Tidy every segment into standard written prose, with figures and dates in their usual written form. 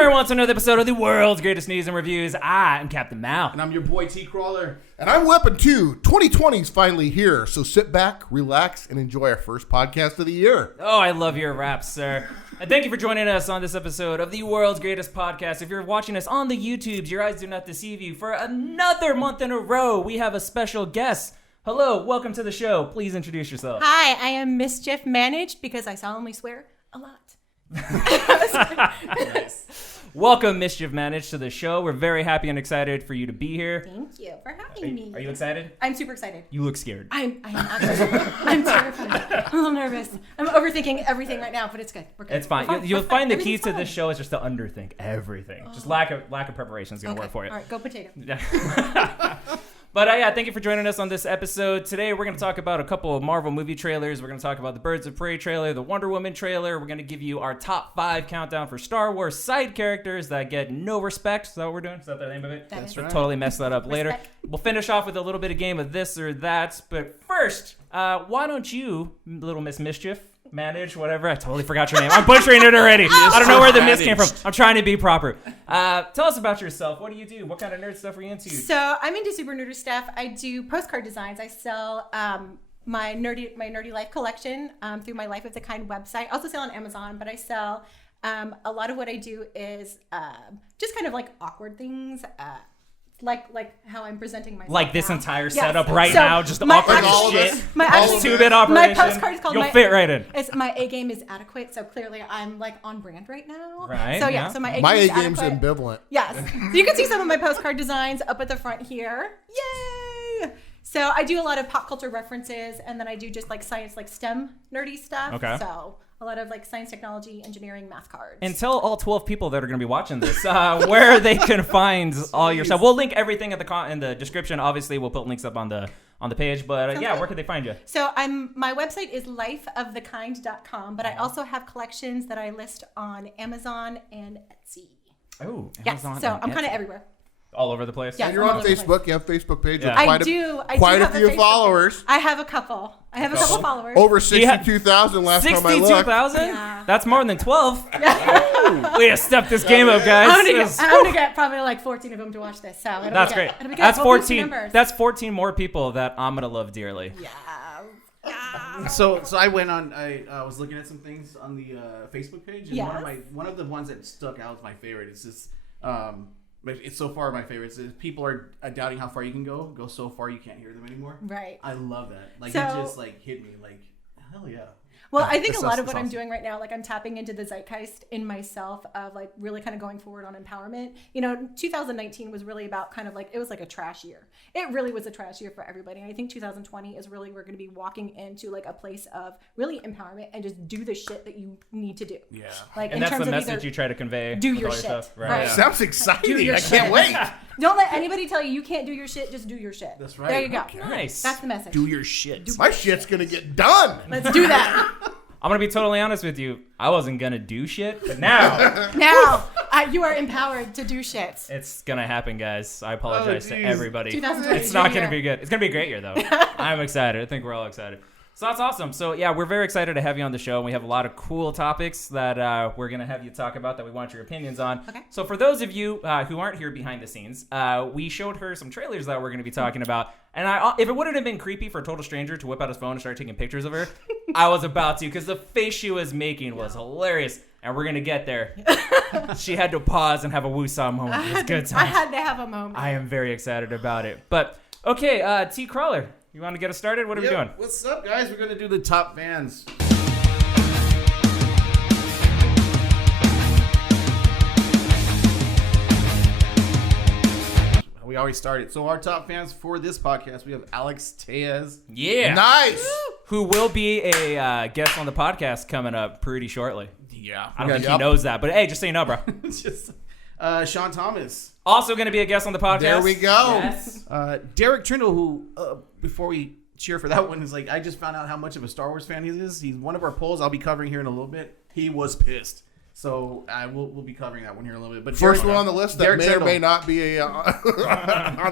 everyone wants another episode of the world's greatest news and reviews. I am Captain Mal. And I'm your boy T-Crawler. And I'm Weapon 2. 2020 is finally here, so sit back, relax, and enjoy our first podcast of the year. Oh, I love your raps, sir. And thank you for joining us on this episode of the world's greatest podcast. If you're watching us on the YouTubes, your eyes do not deceive you. For another month in a row, we have a special guest. Hello, welcome to the show. Please introduce yourself. Hi, I am Mischief Managed because I solemnly swear a lot. Nice. Welcome, Mischief Managed, to the show. We're very happy and excited for you to be here. Thank you for having me. Are you excited? I'm super excited. You look scared. I am actually. I'm terrified. I'm a little nervous. I'm overthinking everything right now, but it's good. We're good. It's fine. You'll find the key to this show is just to underthink everything. Just lack of preparation is going to work for you. All right, go potato. But yeah, thank you for joining us on this episode. Today, we're going to talk about a couple of Marvel movie trailers. We're going to talk about the Birds of Prey trailer, the Wonder Woman trailer. We're going to give you our top 5 countdown for Star Wars side characters that get no respect. Is that what we're doing? Is that the name of it? That's We'll right. totally mess that up later. We'll finish off with a little bit of game of this or that. But first, why don't you, little Miss Mischief, Manage, whatever. I totally forgot your name. I'm butchering it already. I don't know where the miss came from. I'm trying to be proper. Tell us about yourself. What do you do? What kind of nerd stuff are you into? So I'm into super nerdy stuff. I do postcard designs. I sell my nerdy life collection through my Life of the Kind website. I also sell on Amazon, but I sell a lot of what I do is just kind of like awkward things. Like how I'm presenting myself. Like this now. entire Yes. setup right So now, just my awkward actual- as all shit. this- My all actual- of 2-bit operation. My postcard is called You'll my, fit right in. It's my A game is adequate, so clearly I'm like on brand right now. Right, So yeah. so my My A A game's game's adequate. ambivalent. Yes. So you can see some of my postcard designs up at the front here. Yay! So I do a lot of pop culture references, and then I do just like science, like STEM nerdy stuff. Okay. So a lot of like science, technology, engineering, math cards. And tell all 12 people that are going to be watching this where they can find all your stuff. We'll link everything in the description. Obviously, we'll put links up on the page. But yeah, where can they find you? So my website is lifeofthekind.com, but I also have collections that I list on Amazon and Etsy. Oh, Yes. Amazon So and I'm kind of Etsy. everywhere. All over the place. Yeah. And you're I'm on all over the Facebook. You have a Facebook page. Yeah. With I do quite a have few Facebook. followers. I have a couple. I have a couple followers. Over 62,000 last time I looked. 62,000? Yeah. That's more than 12. We gotta step this game up, guys. I'm gonna get probably like 14 of them to watch this. So it'll That's be great. good. It'll be good. That's We'll boost the 14. numbers. That's 14 more people that I'm gonna love dearly. Yeah. So I went on. I was looking at some things on the Facebook page, and Yes. one of the ones that stuck out as my favorite is this. It's so far my favorite. Is people are doubting how far you can go. Go so far you can't hear them anymore. Right. I love that. Like So- it just like hit me. Like hell yeah. Well, I think That's a lot of awesome. what I'm That's doing right now, like I'm tapping into the zeitgeist in myself of like really kind of going forward on empowerment. You know, 2019 was really about kind of like, it was like a trash year. It really was a trash year for everybody. And I think 2020 is really, we're going to be walking into like a place of really empowerment and just do the shit that you need to do. Yeah. Like And in that's terms the of message either you try to convey. do with your all shit. stuff. Right. Yeah. Sounds Do exciting. your I shit. can't wait. Don't let anybody tell you can't do your shit. Just do your shit. That's right. There you go. Nice. That's the message. Do your shit. My shit's going to get done. Let's do that. I'm gonna be totally honest with you. I wasn't gonna do shit, but now Now, you are empowered to do shit. it's gonna happen, guys. I apologize to geez. everybody. 2020 It's not year. gonna be good. It's gonna be a great year though. I'm excited. I think we're all excited. So that's awesome. So yeah, we're very excited to have you on the show. And we have a lot of cool topics that we're gonna have you talk about that we want your opinions on. Okay. So for those of you who aren't here behind the scenes, we showed her some trailers that we're gonna be talking about. And if it wouldn't have been creepy for a total stranger to whip out his phone and start taking pictures of her, I was about to, because the face she was making was hilarious. And we're gonna get there. She had to pause and have a woosah moment. It was good I times. had to have a moment. I am very excited about it. But okay, T Crawler, you want to get us started? What are we Yep. doing? What's up, guys? We're gonna do the top fans. We always started. So our top fans for this podcast, we have Alex Tejas. Yeah. Nice. Who will be a guest on the podcast coming up pretty shortly. Yeah. I don't think he Yep. knows that, but hey, just so you know, bro. Just Sean Thomas. Also going to be a guest on the podcast. There we go. Yes. Derek Trindle, who, before we cheer for that one, is like, I just found out how much of a Star Wars fan he is. He's one of our polls I'll be covering here in a little bit. He was pissed. So we'll be covering that one here in a little bit. But First Derek, one on the list that Derek may or Trindle. may not be on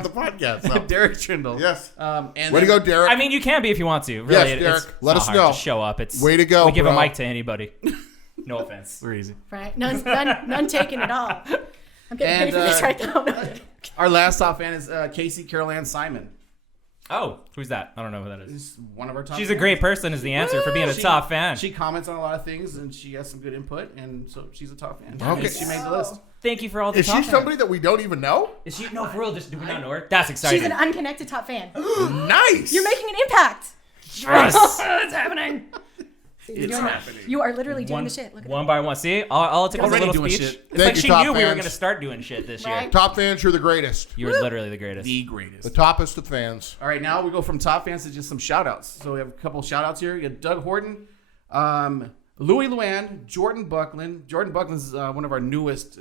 the podcast. So. Derek Trindle. Yes. And Way to go, Derek. I mean, you can be if you want to. Really, Yes, it's Derek. Let not us hard know. to show up. It's Way to go, We give bro. a mic to anybody. No offense. We're easy. Right? None taken at all. I'm getting paid for this right now. Our last top fan is Casey Carol Ann Simon. Oh, who's that? I don't know who that is. This is one of our top She's a fans. great person is the answer for being a top fan. She comments on a lot of things, and she has some good input, and so she's a top fan. Okay. She made the list. Thank you for all the Is top she fans. somebody that we don't even know? Is she? No, for real. Just do we not know her? That's exciting. She's an unconnected top fan. Nice. You're making an impact. Yes. It's happening. It's happening. You are literally doing the shit. Look at One by one. See, all it took was a Already little doing speech. shit. It's Thank like you, she top knew we were fans. going to start doing shit this year. Right. Top fans, you're the greatest. You were literally the greatest. The greatest. The toppest of fans. All right, now we go from top fans to just some shout outs. So we have a couple shout outs here. You got Doug Horton, Louis Luann, Jordan Buckland. Jordan Buckland's one of our newest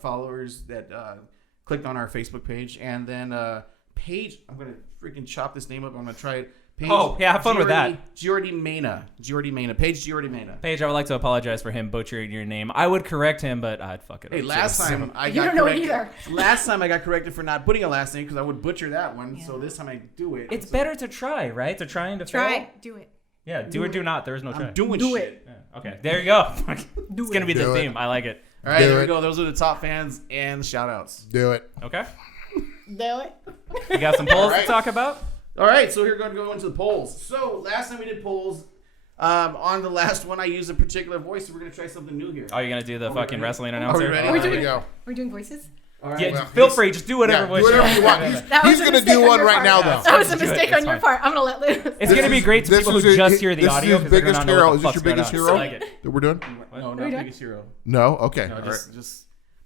followers that clicked on our Facebook page. And then Paige, I'm going to freaking chop this name up. I'm going to try it. Paige Oh, yeah, have fun with that. Giordi Mena. Paige Giordi Mena. Paige, I would like to apologize for him butchering your name. I would correct him, but I'd fuck it Hey, up. last too. time I You got don't know it corrected. either. Last time I got corrected for not putting a last name because I would butcher that one. So this time I do it. It's better to try, right? To try and to Try fail. it. Do it. Yeah, do or do not. There is no try. I'm doing Do shit. it. Yeah, okay, there you go. It's gonna be the Do it. theme. I like it. All right, Do there we it. go. Those are the top fans and the shout outs. Do it. Okay, Do it. you got some polls All to talk about. All right, so we're going to go into the polls. So last time we did polls, on the last one I used a particular voice, so we're going to try something new here. Oh, you're gonna do the we fucking ready? wrestling Are we announcer? ready? Are we There we doing- go. We're doing voices? All right. Yeah, Well, feel he's- free. Just do whatever Yeah, voice do whatever want. you want. That was He's a going to mistake do on one your right part. now, Yeah. though. That was a Just do it. mistake It's on your fine. part. I'm going to let loose. It's gonna be great to people who just hear the this audio is because they're biggest gonna know hero. what Is the this fuck's your going biggest on. hero I like it. that we're doing? No, we not doing? biggest hero. No? Okay. No, All right.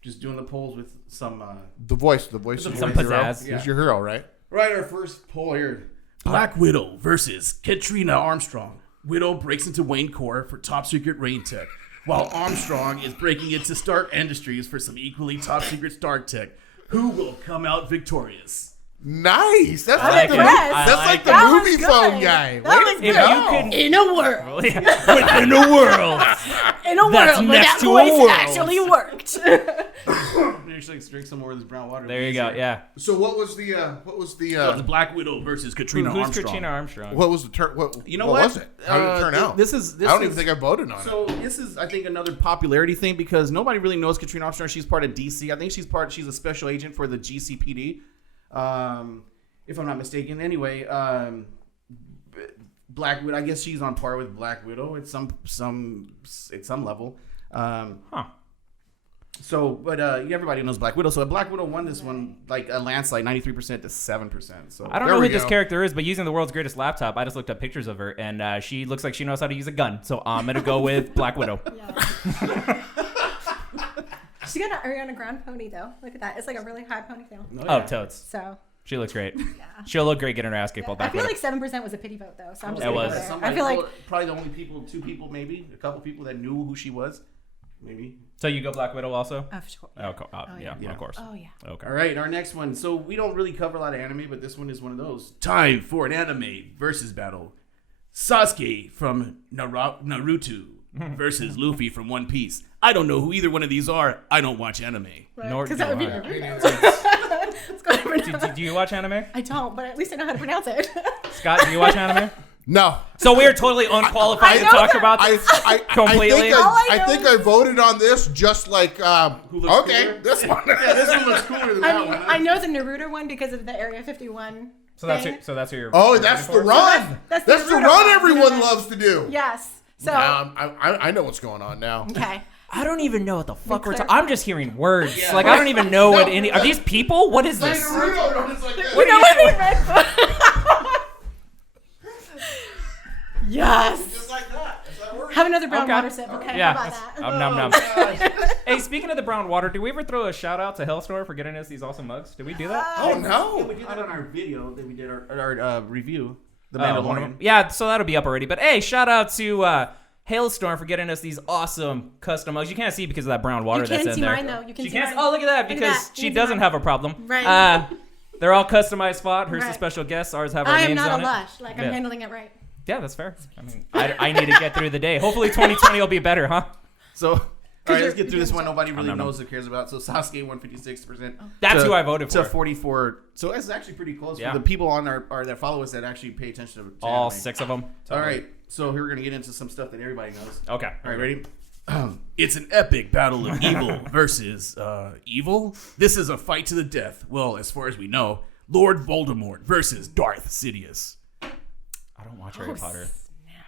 just doing the polls with some. The voice. The voice Some is your pizzazz. hero. Is your hero, right? Right, our first poll here. Black Widow versus Katrina Armstrong. Widow breaks into Wayne Corps for top secret rain tech, while Armstrong is breaking into Stark Industries for some equally top secret Stark tech. Who will come out victorious? Nice. That's I like like the it. impressed. I That's like like the That was movie good. phone guy. That Way was to If go. you could, In a world. within a world. In a That's world where next that to a voice world. actually worked. Actually, drink some more of this brown water. There you go. Yeah. So what was the The Black Widow versus Katrina Who's Armstrong. Katrina Armstrong? what was the turn? What You know what what? was it? How did it turn out? This is. I don't even think I voted on it. So this is, I think, another popularity thing because nobody really knows Katrina Armstrong. She's part of DC. I think she's a special agent for the GCPD, if I'm not mistaken. Anyway, Black Widow. I guess she's on par with Black Widow at some level. Huh. So, but everybody knows Black Widow. So Black Widow won this one like a landslide, 93% to 7%. So I don't There know we who this go. character is, but using the world's greatest laptop, I just looked up pictures of her, and she looks like she knows how to use a gun. So I'm gonna go with Black Widow. She got an Ariana Grande pony, though. Look at that. It's like a really high ponytail. Oh, totes. So, She looks great. She'll look great getting her ass kicked. I Black feel Widow. like 7% was a pity vote, though. So I'm just It going to was. go there. Somebody, I feel like probably the only people, two people maybe, a couple people that knew who she was, maybe. So you go Black Widow also? Oh, sure. Yeah, yeah. of course. Oh, yeah. Okay. All right, our next one. So we don't really cover a lot of anime, but this one is one of those. Time for an anime versus battle. Sasuke from Naruto versus Luffy from One Piece. I don't know who either one of these are. I don't watch anime. Nor Because do that would be I. Naruto. Let's go over Do you watch anime? I don't, but at least I know how to pronounce it. Scott, do you watch anime? No. So we are totally unqualified I to know talk that. about this. Completely. I think I voted on this just like looks okay, cooler? this one. Yeah, this one looks cooler than I that mean, one. Huh? I know the Naruto one because of the Area 51. So that's thing. your, so that's who you're. Oh, that's the run. That's That's the Naruto run one. everyone Yeah. loves to do. Yes. So, I know what's going on now. okay. I don't even know what the fuck we're clear. talking. I'm just hearing words. Yeah. Like I don't even know what any. Are these people? What is Like this? Naruto, it's like this. You know what they read for? Yes. Just like that. Is that working? Have another brown Okay. water sip. Okay. Yeah. How about that's- that? Nom, nom. Gosh. Hey, speaking of the brown water, did we ever throw a shout out to Hellstore for getting us these awesome mugs? Did we do that? Oh Yeah, we no. did that on our video that we did our review. The Oh, one of Mandalorian. them. Yeah, so that'll be up already. But hey, shout out to Hailstorm for getting us these awesome custom mugs. You can't see because of that brown water You can that's in see there. mine, though. You can she see can't. mine. Oh, look at that! Look at Because that. You she can see doesn't mine. have a problem. Right. They're all customized font. Hers is Right. special guests. Ours have our I am names not on a it. lush. Like, I'm Yeah. handling it right. Yeah, that's fair. I mean, I need to get through the day. Hopefully 2020 will be better, huh? So, all right, you're- let's get through this one. Nobody really no. knows or cares about. So Sasuke 156%. That's to- who I voted to for. 44. So that's actually pretty close Yeah. for the people on our that follow us that actually pay attention to All anime. 6 of them. All right, so here we're gonna get into some stuff that everybody knows. Okay. All right, ready? It's an epic battle of evil versus evil. This is a fight to the death. Well, as far as we know, Lord Voldemort versus Darth Sidious. I don't watch Harry Potter.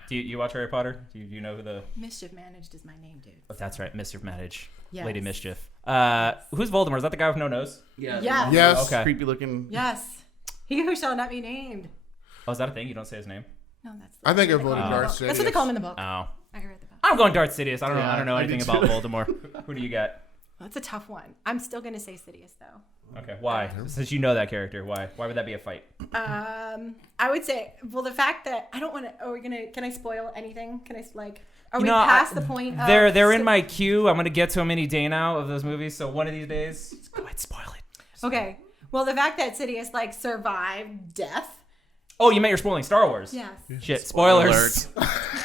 Do you watch Harry Potter? Do you know who the... Mischief Managed is my name, dude. Oh, that's right. Mischief Managed. Yes. Lady Mischief. Who's Voldemort? Is that the guy with no nose? Yeah. Yes. Yes. Okay. Creepy looking. Yes. He who shall not be named. Oh, is that a thing? You don't say his name? No, that's. I think I what they voted call him in the Darth book. That's what they Sidious. call him in the book. Oh. I read the book. I'm going Darth Sidious. I don't know. Yeah, I don't know I anything did about too. Voldemort. Who do you got? That's a tough one. I'm still gonna say Sidious though. Okay. Why? Since you know that character, why? Why would that be a fight? I would say, well, the fact that I don't want to. Are we gonna? Can I spoil anything? Can I like? Are You we know, past the point? Of They're in my queue. I'm gonna get to them any day now of those movies. So one of these days, just go ahead and spoil it. Okay. Well, the fact that Sidious like survived death. Oh, you meant you're spoiling Star Wars. Yes. Shit. Spoilers.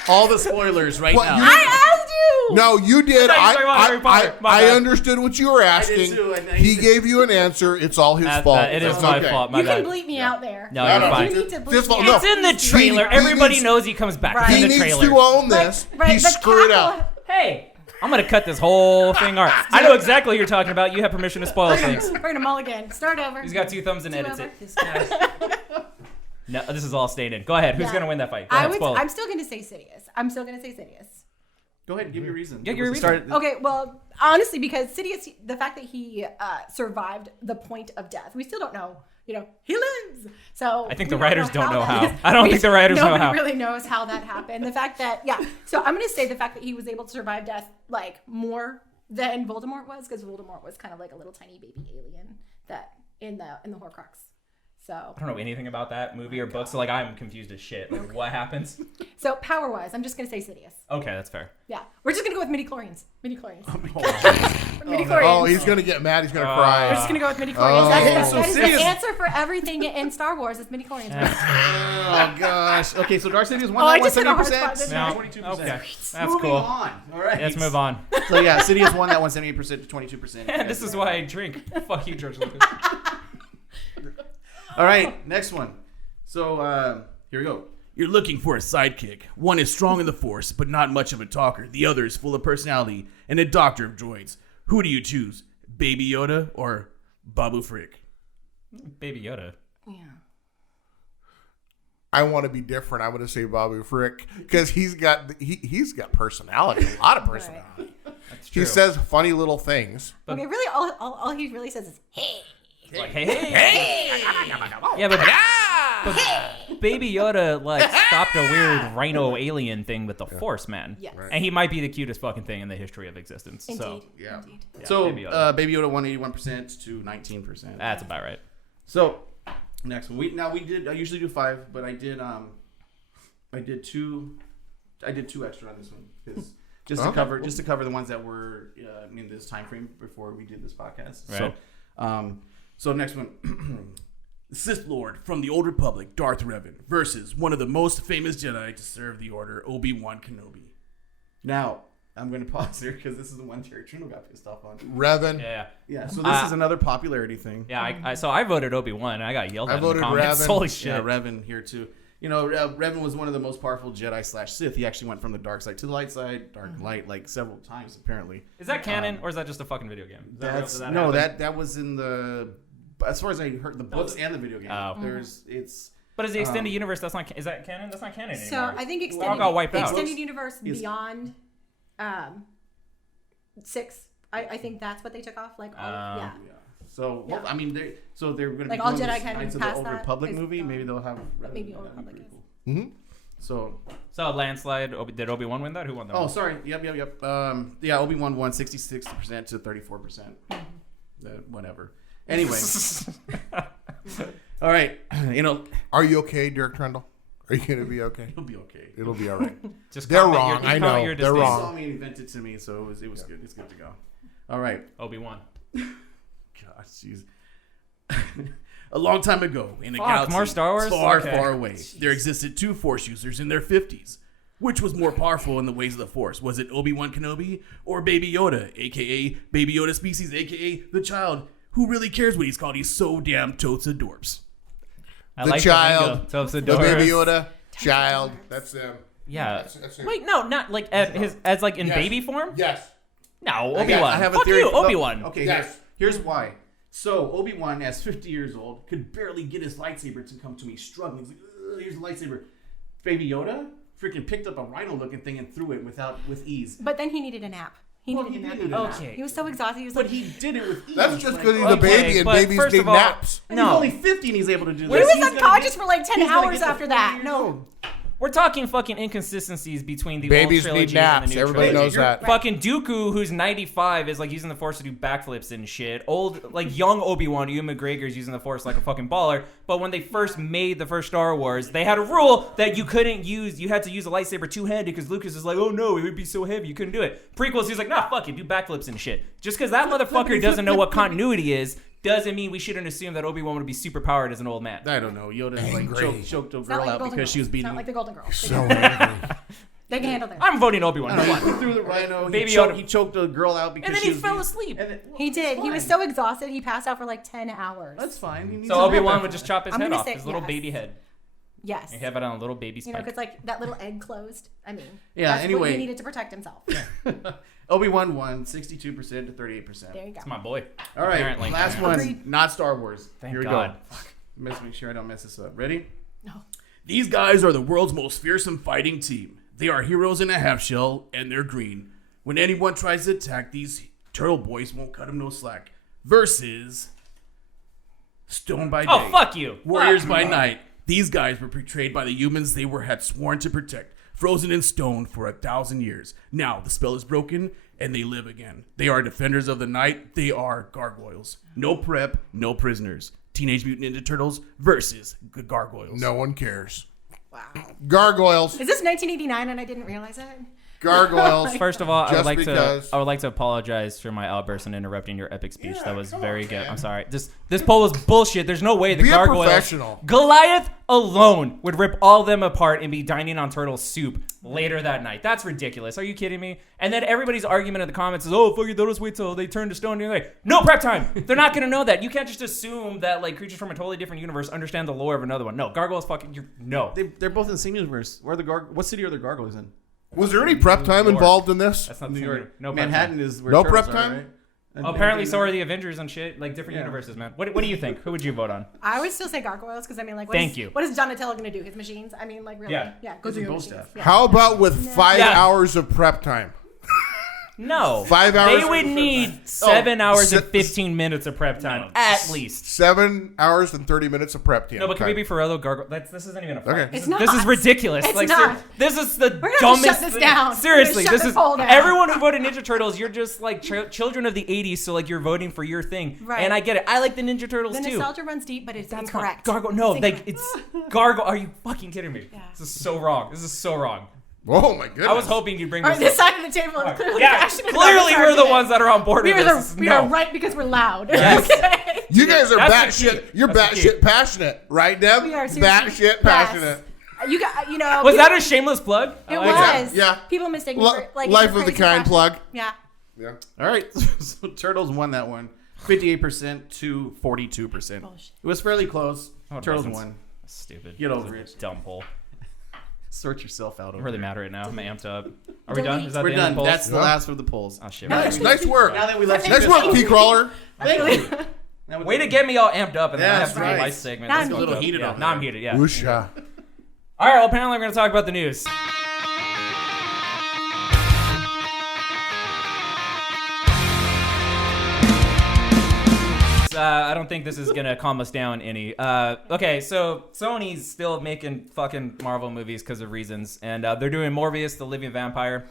All the spoilers right What, now. you- I asked you. No, you did. I thought you were talking about Harry Potter. My I bad. understood what you were asking. too, and I He did. gave you an answer. It's all his fault. It is That's my okay. fault. My You bad. can bleep me out there. No, No, you're no, fine. You need to bleep This me one- out. no. It's in the trailer. He Everybody needs- knows he comes back. Right. It's He in the needs trailer. to own this. Right, He the screwed cackle- up. Hey, I'm gonna cut this whole thing out. I know exactly what you're talking about. You have permission to spoil things. We're gonna mulligan. Start over. He's got 2 thumbs and Do edits over. it. This guy. No, this is all staying in. Go ahead. Who's Yeah. gonna win that fight? Go ahead, spoil it. I'm still gonna say Sidious. Go ahead, give your reason. Yeah, give your reason. Start- Okay, well, honestly, because Sidious, the fact that he survived the point of death, we still don't know. You know, he lives. So I think we the writers don't know that how. is. I don't think the writers know Nobody how. really knows how that happened. The fact that, yeah. So I'm gonna say the fact that he was able to survive death like more than Voldemort was, because Voldemort was kind of like a little tiny baby alien that in the Horcrux. So I don't know anything about that movie or book, so like I'm confused as shit. Like, what happens? So power-wise, I'm just gonna say Sidious. Okay, that's fair. Yeah, we're just gonna go with midi-chlorians. Oh, Midi-chlorians. he's gonna get mad. He's gonna We're cry. just gonna go with midi-chlorians. That is Sidious- the answer for everything in Star Wars is midi-chlorians. Oh gosh. Okay, so Darth Sidious won Oh, I that just hit a hard 178%. spot, didn't I? No. 22%. Okay, that's Moving cool. on. All right. Let's move on. So yeah, Sidious won that 178% to 22%. This is why I drink. Fuck you, George Lucas. All right, next one. So here we go. You're looking for a sidekick. One is strong in the force, but not much of a talker. The other is full of personality and a doctor of droids. Who do you choose? Baby Yoda or Babu Frick? Baby Yoda. Yeah. I want to be different. I'm gonna say Bobby Frick because he's got personality, a lot of personality. That's He says funny little things. Okay, really, all he really says is, hey. like, hey. Yeah, but Baby Yoda like stopped a weird rhino alien thing with the Force, man. Yes. Right. And he might be the cutest fucking thing in the history of existence. Indeed. So Yeah. Indeed. So Baby Yoda. Baby Yoda won 81% to 19%. that's about right. So next one. I usually do 5, but I did 2 extra on this one because just to cover the ones that were in this time frame before we did this podcast. Right. So next one. Sith Lord from the Old Republic, Darth Revan, versus one of the most famous Jedi to serve the Order, Obi-Wan Kenobi. Now, I'm going to pause here because this is the one Terry Truno got pissed off on. Revan. Yeah. Yeah, so this is another popularity thing. Yeah, so I voted Obi-Wan and I got yelled I at in the voted comments. Revan. Holy shit. Yeah, Revan here too. You know, Revan was one of the most powerful Jedi / Sith. He actually went from the dark side to the light side, dark light, like several times apparently. Is that canon or is that just a fucking video game? Is that real? Does that no, happen? that was in the. As far as I heard, the books and the video game. Oh. It's. But is the extended universe, that's not, is that canon? That's not canon anymore. So I think We all got wiped out. extended universe Is- beyond 6. I think that's what they took off. Like, all, yeah. Yeah. So well, Yeah. I mean, they're going to Like, be all doing Jedi this kind of Knights of past the Old that Republic is movie. gone. Maybe they'll have. But maybe Old that'd be Republic pretty is. cool. So. So Landslide, did Obi-Wan win that? Who won that Oh, one? sorry. Yep. Yeah, Obi-Wan won 66% to 34%. Whatever. Anyway. All right. You know, Are you okay, Dirk Trundle? Are you gonna be okay? it'll be okay. It'll be all right. Just They're comment wrong. I comment know. your They're disdain. wrong. Saw me and invented to me, so it was good. It's good to go. All right. Obi-Wan. Gosh, jeez. A long time ago, in a Fuck, galaxy more Star Wars? far, Okay. far away, there existed 2 Force users in their 50s. Which was more powerful in the ways of the Force? Was it Obi-Wan Kenobi or Baby Yoda, a.k.a. Baby Yoda species, a.k.a. the child who really cares what he's called? He's so damn totes adorps. I The like child, lingo. Tops The adores. Baby Yoda child. That's them. Yeah. That's Wait, no, not like as like in Yes. baby form. Yes. No, Obi-Wan. I have a Fuck theory. you, Obi-Wan. Okay, Yes. here's why. So Obi-Wan, as 50 years old, could barely get his lightsaber to come to me, struggling. He's like, here's the lightsaber. Baby Yoda freaking picked up a rhino-looking thing and threw it with ease. But then he needed a nap. He needed a nap. Okay. He was so exhausted. He was But like, he did it with ease. That's just Like, because he's a baby and but babies first need of all- naps. and No. he's only 50 and he's able to do he this. was He's gonna unconscious get- for like 10 he's gonna hours get to after 40 that. years No. old. We're talking fucking inconsistencies between the Babies old need trilogy naps. and the new Everybody trilogy. knows that. Fucking Dooku, who's 95, is like using the Force to do backflips and shit. Old, like young Obi-Wan, Ewan McGregor's using the Force like a fucking baller. But when they first made the first Star Wars, they had a rule that you couldn't use. You had to use a lightsaber two-handed because Lucas is like, oh no, it would be so heavy, you couldn't do it. Prequels, he's like, nah, fuck it, do backflips and shit. Just because that motherfucker doesn't know what continuity is, doesn't mean we shouldn't assume that Obi-Wan would be super powered as an old man. I don't know. Yoda like Angry. choked a It's not girl like the out Golden because she was Girls. It's beating. not like the Golden Girls. So angry. They can handle that. I'm voting Obi-Wan. I No don't know, one. he threw the rhino. Baby He choked, Yoda. he choked a girl out because And then she he was fell being- asleep. and then- He did. He was so exhausted. He passed out for like 10 hours. That's fine. He needs So to nap Obi-Wan after would just that. chop his I'm head gonna off, say his little yes. baby head. Yes. And have it on a little baby You know, spike. because like that little egg closed. I mean, Yeah, that's what anyway. he needed to protect himself. Obi-Wan won 62% to 38%. There you go. It's my boy. All right, Apparently. last Yeah. one, Agreed. not Star Wars. Thank Here we God. go. Let's make sure I don't mess this up. Ready? No. These guys are the world's most fearsome fighting team. They are heroes in a half shell, and they're green. When anyone tries to attack, these turtle boys won't cut them no slack. Versus Stone by Day, Oh, fuck you. Warriors Fuck. by Night. These guys were betrayed by the humans they had sworn to protect, frozen in stone for 1,000 years. Now the spell is broken, and they live again. They are defenders of the night. They are gargoyles. No prep, no prisoners. Teenage Mutant Ninja Turtles versus gargoyles. No one cares. Wow. Gargoyles. Is this 1989 and I didn't realize it? Gargoyles. First of all, I Just would because. like to apologize for my outburst and interrupting your epic speech. Yeah, that was come very on, good. man. I'm sorry. This poll was bullshit. There's no way the Be a gargoyles, professional. Goliath alone would rip all them apart and be dining on turtle soup later that night. That's ridiculous. Are you kidding me? And then everybody's argument in the comments is, "Oh, fuck it, they'll just wait till they turn to stone." And you're like, no prep time. They're not gonna know that. You can't just assume that like creatures from a totally different universe understand the lore of another one. No, gargoyles fucking no. They're both in the same universe. Where are the what city are the gargoyles in? Was there any prep time involved in this? That's not New the York. same. No prep Manhattan time. is where No turtles prep are, time? right? And Apparently, so are the Avengers and shit. Like different Yeah. universes, man. What do you think? Who would you vote on? I would still say gargoyles because I mean, like, Thank you. What is Donatello going to do? His machines? I mean, like, really? Yeah. Go His through your bow machines. staff. Yeah. How about with 5 Yeah. hours of prep time? No. 5 hours? They would need 7 hours and se- 15 minutes of prep time, at least. 7 hours and 30 minutes of prep time. No, but can we be for real though? Gargoyle. This isn't even a fight. Okay. This, It's is, not. this is ridiculous. It's like, not. this is the We're gonna have to dumbest. shut this thing. down. Seriously, We're gonna this shut is this poll down. everyone who voted Ninja Turtles. You're just like children of the '80s, so like you're voting for your thing. Right. And I get it. I like the Ninja Turtles The too. nostalgia runs deep, but it's That's incorrect. Gargoyle. No, It's like incorrect. it's Gargoyle. Are you fucking kidding me? Yeah. This is so wrong. This is so wrong. Oh my goodness. I was hoping you'd bring All right, this this up. side of the table is clearly Yeah, passionate about clearly this we're the argument. ones that are on board We with are, this. we No. are right because we're loud. Yes. Okay. You guys are That's the key. batshit. You're That's the key. batshit passionate, right, Deb? We are seriously. Batshit Yes. passionate. You got, you know. Was that a shameless plug? I It like that. was. Yeah. People mistake me Li- for like life of the crazy kind passion. plug. Yeah. Yeah. All right, so Turtles won that one, 58% to 42%. Bullshit. It was fairly close. Oh, it Turtles wasn't. won. Stupid. Get over it. Dumb poll. Sort yourself out. I'm Over really it. mad right now. I'm amped up. Are we done? Delete. Is that We're the end done. of the polls? That's the Yeah. last of the polls. Oh shit. Nice, nice work. Now that we let you Nice work, Key Crawler. Thank you. Now we Way to can- get me all amped up, and then I That's have to do right. my segment. Now Let's I'm go. a little heated Yeah, over now I'm there. heated. Yeah. Whoosha. All right. Well, apparently we're gonna talk about the news. I don't think this is gonna calm us down any. Okay, so Sony's still making fucking Marvel movies because of reasons, and they're doing Morbius, the Living Vampire.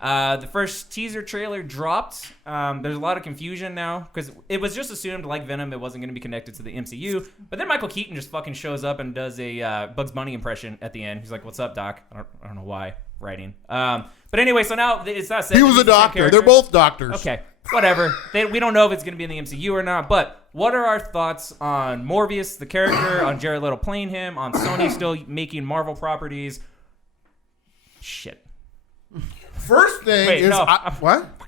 The first teaser trailer dropped. There's a lot of confusion now because it was just assumed, like Venom, it wasn't gonna be connected to the MCU. But then Michael Keaton just fucking shows up and does a Bugs Bunny impression at the end. He's like, "What's up, Doc?" I don't know why. Writing. But anyway, so now it's not said He that was he's a the same doctor. character. They're both doctors. Okay, whatever. We don't know if it's going to be in the MCU or not, but what are our thoughts on Morbius, the character, on Jared Leto playing him, on Sony still making Marvel properties? Shit. First thing Wait, is no. what? I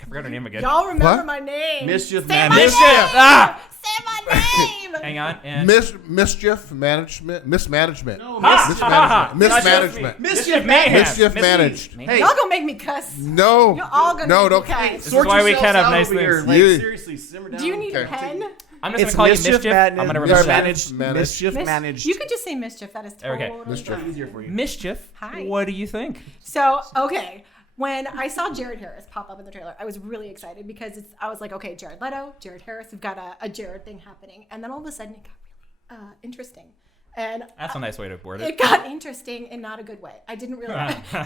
forgot her name again. Y'all remember What? my name. Mischief Say my Managed. Mischief. name. Ah! Say my name. name. Hang on. And Mischief Management. Mismanagement. No, Mismanagement. Mischief Managed. Mischief Managed. Hey, Y'all gonna make me cuss. No. You're all gonna No, make don't. me cuss. This is why we can't have nice here. things. Like, Yeah. seriously, simmer down. Do you need a Okay. pen? I'm just It's gonna call you Mischief Mischief. Managed. I'm gonna remember that. Mischief Mis- Managed. You could just say mischief. That is totally Okay. Mischief. fine. Easier for you. Mischief. Hi. What do you think? So, okay. When I saw Jared Harris pop up in the trailer, I was really excited because I was like, okay, Jared Leto, Jared Harris, we've got a Jared thing happening. And then all of a sudden it got really interesting. And That's a nice way to word it. it got interesting in not a good way. I didn't really,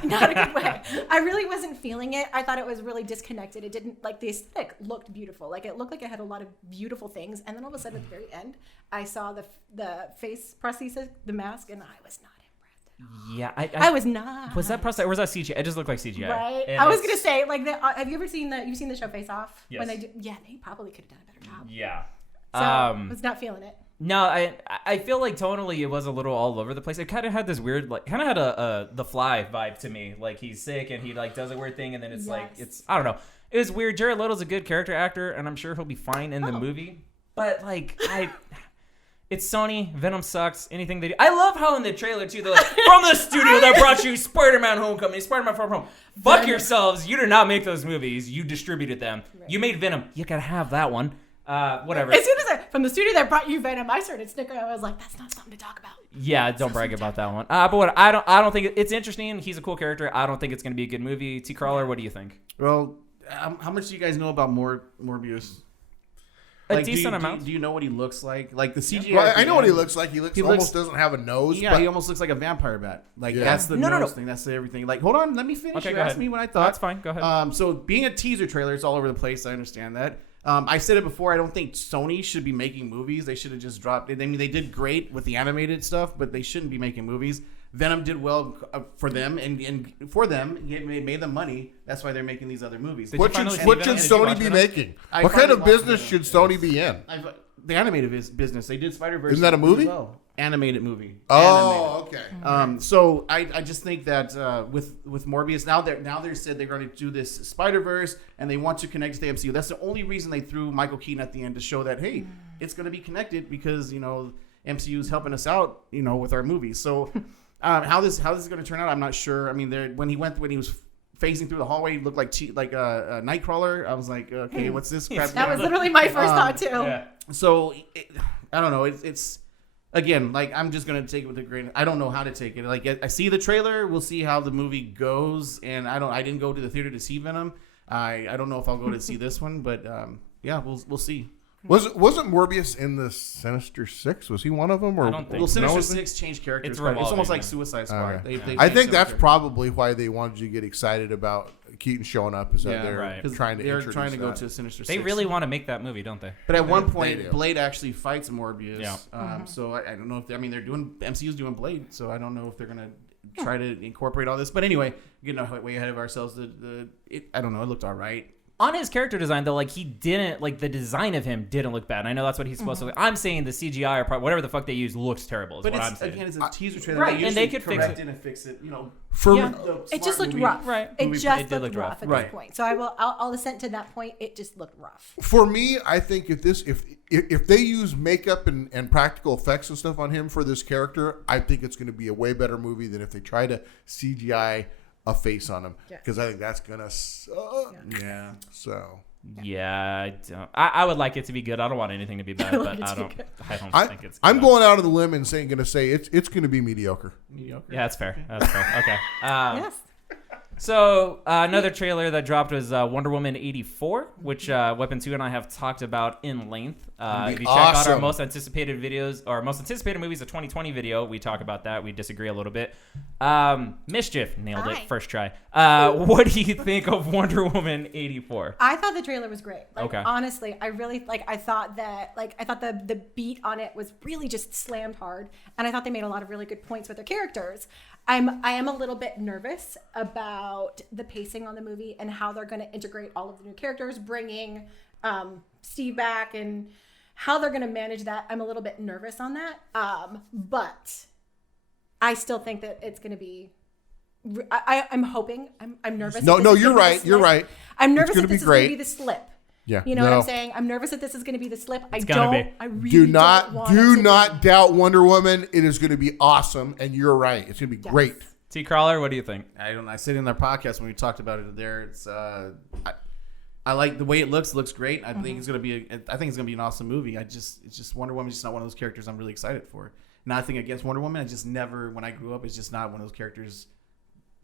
not a good way. I really wasn't feeling it. I thought it was really disconnected. It didn't, like, the aesthetic looked beautiful. Like, it looked like it had a lot of beautiful things. And then all of a sudden at the very end, I saw the face prosthesis, the mask, and I was not impressed. Yeah, I was not. Was that prosthetic or was that CGI? It just looked like CGI. Right. And I was it's- gonna say, like, have you ever seen you've seen the show Face Off? Yes. When they do, yeah, they probably could have done a better job. Yeah. So I was not feeling it. No, I feel like tonally it was a little all over the place. It kind of had this weird, like, kind of had a The Fly vibe to me. Like, he's sick and he, like, does a weird thing and then it's like, Yes. I don't know. It was weird. Jared Leto's a good character actor and I'm sure he'll be fine in the movie. But, like, it's Sony. Venom sucks. Anything they do. I love how in the trailer, too, they're like, from the studio that brought you Spider-Man Homecoming, Spider-Man Far From Home. Fuck yourselves. You did not make those movies. You distributed them. Right. You made Venom. You gotta have that one. Whatever. As soon as from the studio that brought you Venom, I started snickering. I was like, that's not something to talk about. Yeah, don't brag about that one. But what I don't think it's interesting. He's a cool character. I don't think it's going to be a good movie. T. Crawler, what do you think? Well, how much do you guys know about Morbius? A decent amount. Do you know what he looks like? Like the CGI. Well, I know what he looks like. He almost looks- doesn't have a nose. Yeah, but he almost looks like a vampire bat. Like Yeah. that's the No. nose thing. That's the everything. Like, hold on, let me finish. Okay, You go asked ahead. me what I thought. That's fine. Go ahead. So being a teaser trailer, it's all over the place. I understand that. I said it before. I don't think Sony should be making movies. They should have just dropped it. I mean, they did great with the animated stuff, but they shouldn't be making movies. Venom did well for them, and for them, it made them money. That's why they're making these other movies. what should, finally see what Venom? should Did you Sony watch be Venom? making? I What kind finally of watched business Venom. should Sony be in? The animated business. They did Spider-Verse. Isn't that a movie? as well. Animated movie. Oh, okay. So I just think that with Morbius now they said they're going to do this Spider-Verse and they want to connect to the MCU. That's the only reason they threw Michael Keaton at the end to show that hey, it's going to be connected because MCU is helping us out with our movies. So how this is going to turn out, I'm not sure. I mean, when he was phasing through the hallway, he looked like a Nightcrawler. I was like, okay, what's this crap? That was literally my first thought too. Yeah. So I don't know. It's again, like I'm just gonna take it with a grain. I don't know how to take it. Like I see the trailer, we'll see how the movie goes. And I didn't go to the theater to see Venom. I don't know if I'll go to see this one, but yeah, we'll see. Wasn't Morbius in the Sinister Six? Was he one of them? Or I don't think Well, so. Sinister was he? Six changed characters. It's It's almost revolving, like yeah. Suicide Squad. Okay. They I think changed that's them. probably why they wanted you to get excited about Keaton showing up. Is that Yeah, they're right. 'Cause trying to they're introduce trying to go that. to Sinister They Six. really want to make that movie, don't they? But at one They point, do. Blade actually fights Morbius. Yeah. So I don't know if they're doing MCU's doing Blade. So I don't know if they're gonna try to incorporate all this. But anyway, getting way ahead of ourselves. I don't know. It looked all right. On his character design, though, like, he didn't, like, the design of him didn't look bad. I know that's what he's supposed to look. I'm saying the CGI or whatever the fuck they use looks terrible is But what I'm it's saying. again, it's a teaser trailer. Right, They and they usually could fix correct it. and fix it. For Yeah. me, It just looked movie. rough. Right. It Movie- just it did looked look rough rough. at Right. this point. So I'll assent to that point. It just looked rough. For me, I think if they use makeup and practical effects and stuff on him for this character, I think it's going to be a way better movie than if they try to CGI a face on him, Yes. because I think that's gonna suck. Yeah. So Yeah, I would like it to be good. I don't want anything to be bad, I like but it to be good. I don't think it's I'm good. going out on the limb and going to say it's going to be mediocre. Mediocre. Yeah, that's fair. That's fair. Okay. Yes. So another trailer that dropped was Wonder Woman 84, which Weapon 2 and I have talked about in length. If you check out our awesome. most anticipated videos or most anticipated movies of 2020 video, we talk about that. We disagree a little bit. Mischief nailed it Hi. first try. What do you think of Wonder Woman 84? I thought the trailer was great. Like, Okay. honestly, I really I thought the beat on it was really just slammed hard, and I thought they made a lot of really good points with their characters. I am a little bit nervous about the pacing on the movie and how they're going to integrate all of the new characters, bringing Steve back, and how they're going to manage that. I'm a little bit nervous on that, but I still think that it's going to be. I'm hoping. I'm nervous. No, that no, this is you're gonna be right. the You're slip. right. I'm nervous gonna that be this is going great. to be the slip. Yeah. You know what No. I'm saying? I'm nervous that this is going to be the slip. It's gonna be. I really Do don't not want it to be. doubt Wonder Woman. It is going to be awesome, and you're right. It's going to be Yes. great. T. Crawler, what do you think? I said in their podcast when we talked about it there. It's I like the way it looks. It looks great. I think it's gonna be an awesome movie. It's just Wonder Woman's just not one of those characters I'm really excited for. Nothing against Wonder Woman. I just never, when I grew up, it's just not one of those characters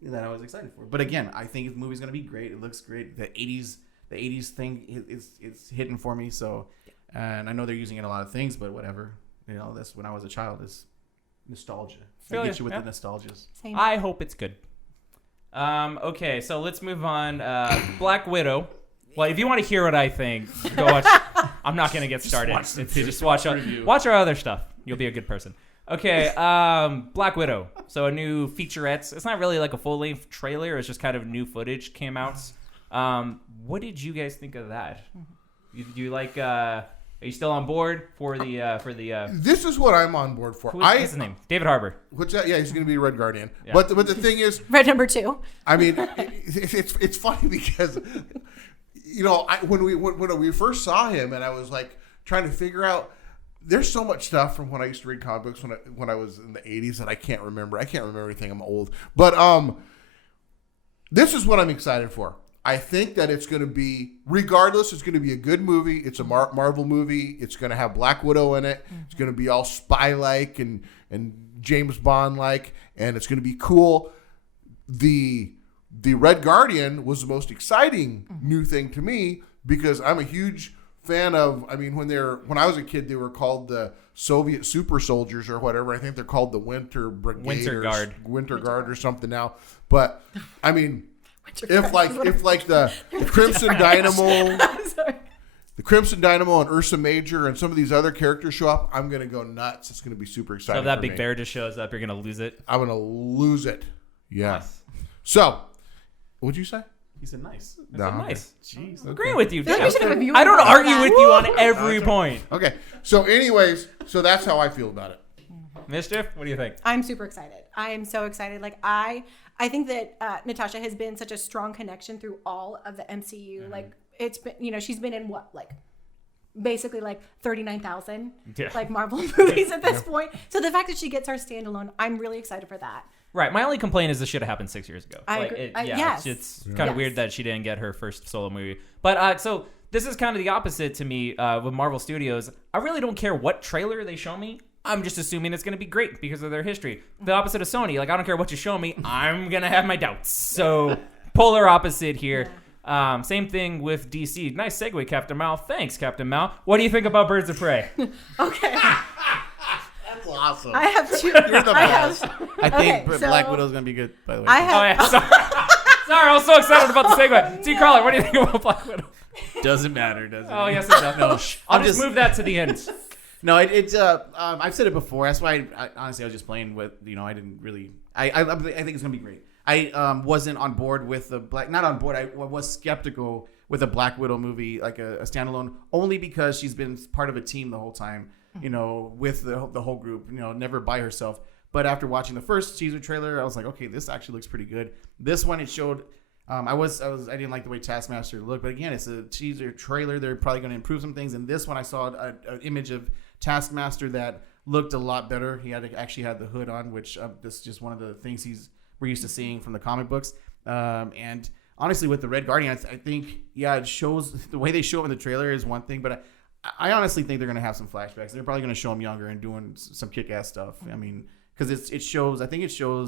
that I was excited for. But again, I think the movie's gonna be great. It looks great. The '80s thing it's hitting for me. So, and I know they're using it in a lot of things, but whatever. You know, that's when I was a child. Is nostalgia. They get you with the nostalgias. Same. I hope it's good. Okay, so let's move on. Black Widow. Well, if you want to hear what I think, go watch. I'm not going to get started. Just watch our other stuff. You'll be a good person. Okay, Black Widow. So a new featurette. It's not really like a full-length trailer. It's just kind of new footage came out. What did you guys think of that? Do you like... are you still on board for the... This is what I'm on board for. what's his name? David Harbour. What's that? Yeah, he's going to be Red Guardian. Yeah. But the thing is, Red number 2. I mean, it's funny because, you know, when we first saw him, and I was like trying to figure out. There's so much stuff from when I used to read comic books when I was in the 80s that I can't remember. I can't remember everything. I'm old. But this is what I'm excited for. I think that it's going to be, regardless, it's going to be a good movie. It's a Marvel movie. It's going to have Black Widow in it. It's going to be all spy-like and James Bond-like, and it's going to be cool. The Red Guardian was the most exciting new thing to me because I'm a huge fan of, I mean, when I was a kid, they were called the Soviet super soldiers or whatever. I think they're called the Winter Brigade. Winter Guard or something now. But, I mean... If the Crimson Dynamo, the Crimson Dynamo and Ursa Major and some of these other characters show up, I'm gonna go nuts. It's gonna be super exciting. So if that for big me. bear just shows up, you're gonna lose it. I'm gonna lose it. Yeah. Nice. So, what'd you say? He said nice. No, okay. Nice. Jeez. I'm agreeing with you. feel like we should have a viewing I don't party argue for with that. you on every point. Okay. So, anyways, that's how I feel about it. Mischief, what do you think? I'm super excited. I am so excited. Like I think that Natasha has been such a strong connection through all of the MCU. Mm-hmm. Like it's been, you know, she's been in basically 39,000 Marvel movies at this point. So the fact that she gets our standalone, I'm really excited for that. Right. My only complaint is this should have happened 6 years ago. I agree. Yes. It's kind of weird that she didn't get her first solo movie. But so this is kind of the opposite to me with Marvel Studios. I really don't care what trailer they show me. I'm just assuming it's going to be great because of their history. The opposite of Sony. Like, I don't care what you show me. I'm going to have my doubts. So, polar opposite here. Yeah. Same thing with DC. Nice segue, Captain Mal. Thanks, Captain Mal. What do you think about Birds of Prey? Okay. That's awesome. I have two. You're the best. I think so Black Widow's going to be good, by the way. Sorry. Sorry, I was so excited about the segue. T. Crawler, what do you think about Black Widow? Doesn't matter, does it? Oh, yes, it does. No, I'll just move that to the end. No, I've said it before. That's why honestly I was just playing with, I didn't really. I think it's gonna be great. I wasn't on board with not on board. I was skeptical with a Black Widow movie, like a standalone, only because she's been part of a team the whole time. With the whole group. Never by herself. But after watching the first teaser trailer, I was like, okay, this actually looks pretty good. This one, it showed. I didn't like the way Taskmaster looked, but again, it's a teaser trailer. They're probably going to improve some things. And this one, I saw an image of Taskmaster that looked a lot better. He actually had the hood on, which this is just one of the things we're used to seeing from the comic books. And honestly, with the Red Guardian, I think it shows the way they show him in the trailer is one thing, but I honestly think they're going to have some flashbacks. They're probably going to show him younger and doing some kick-ass stuff. I mean, because it shows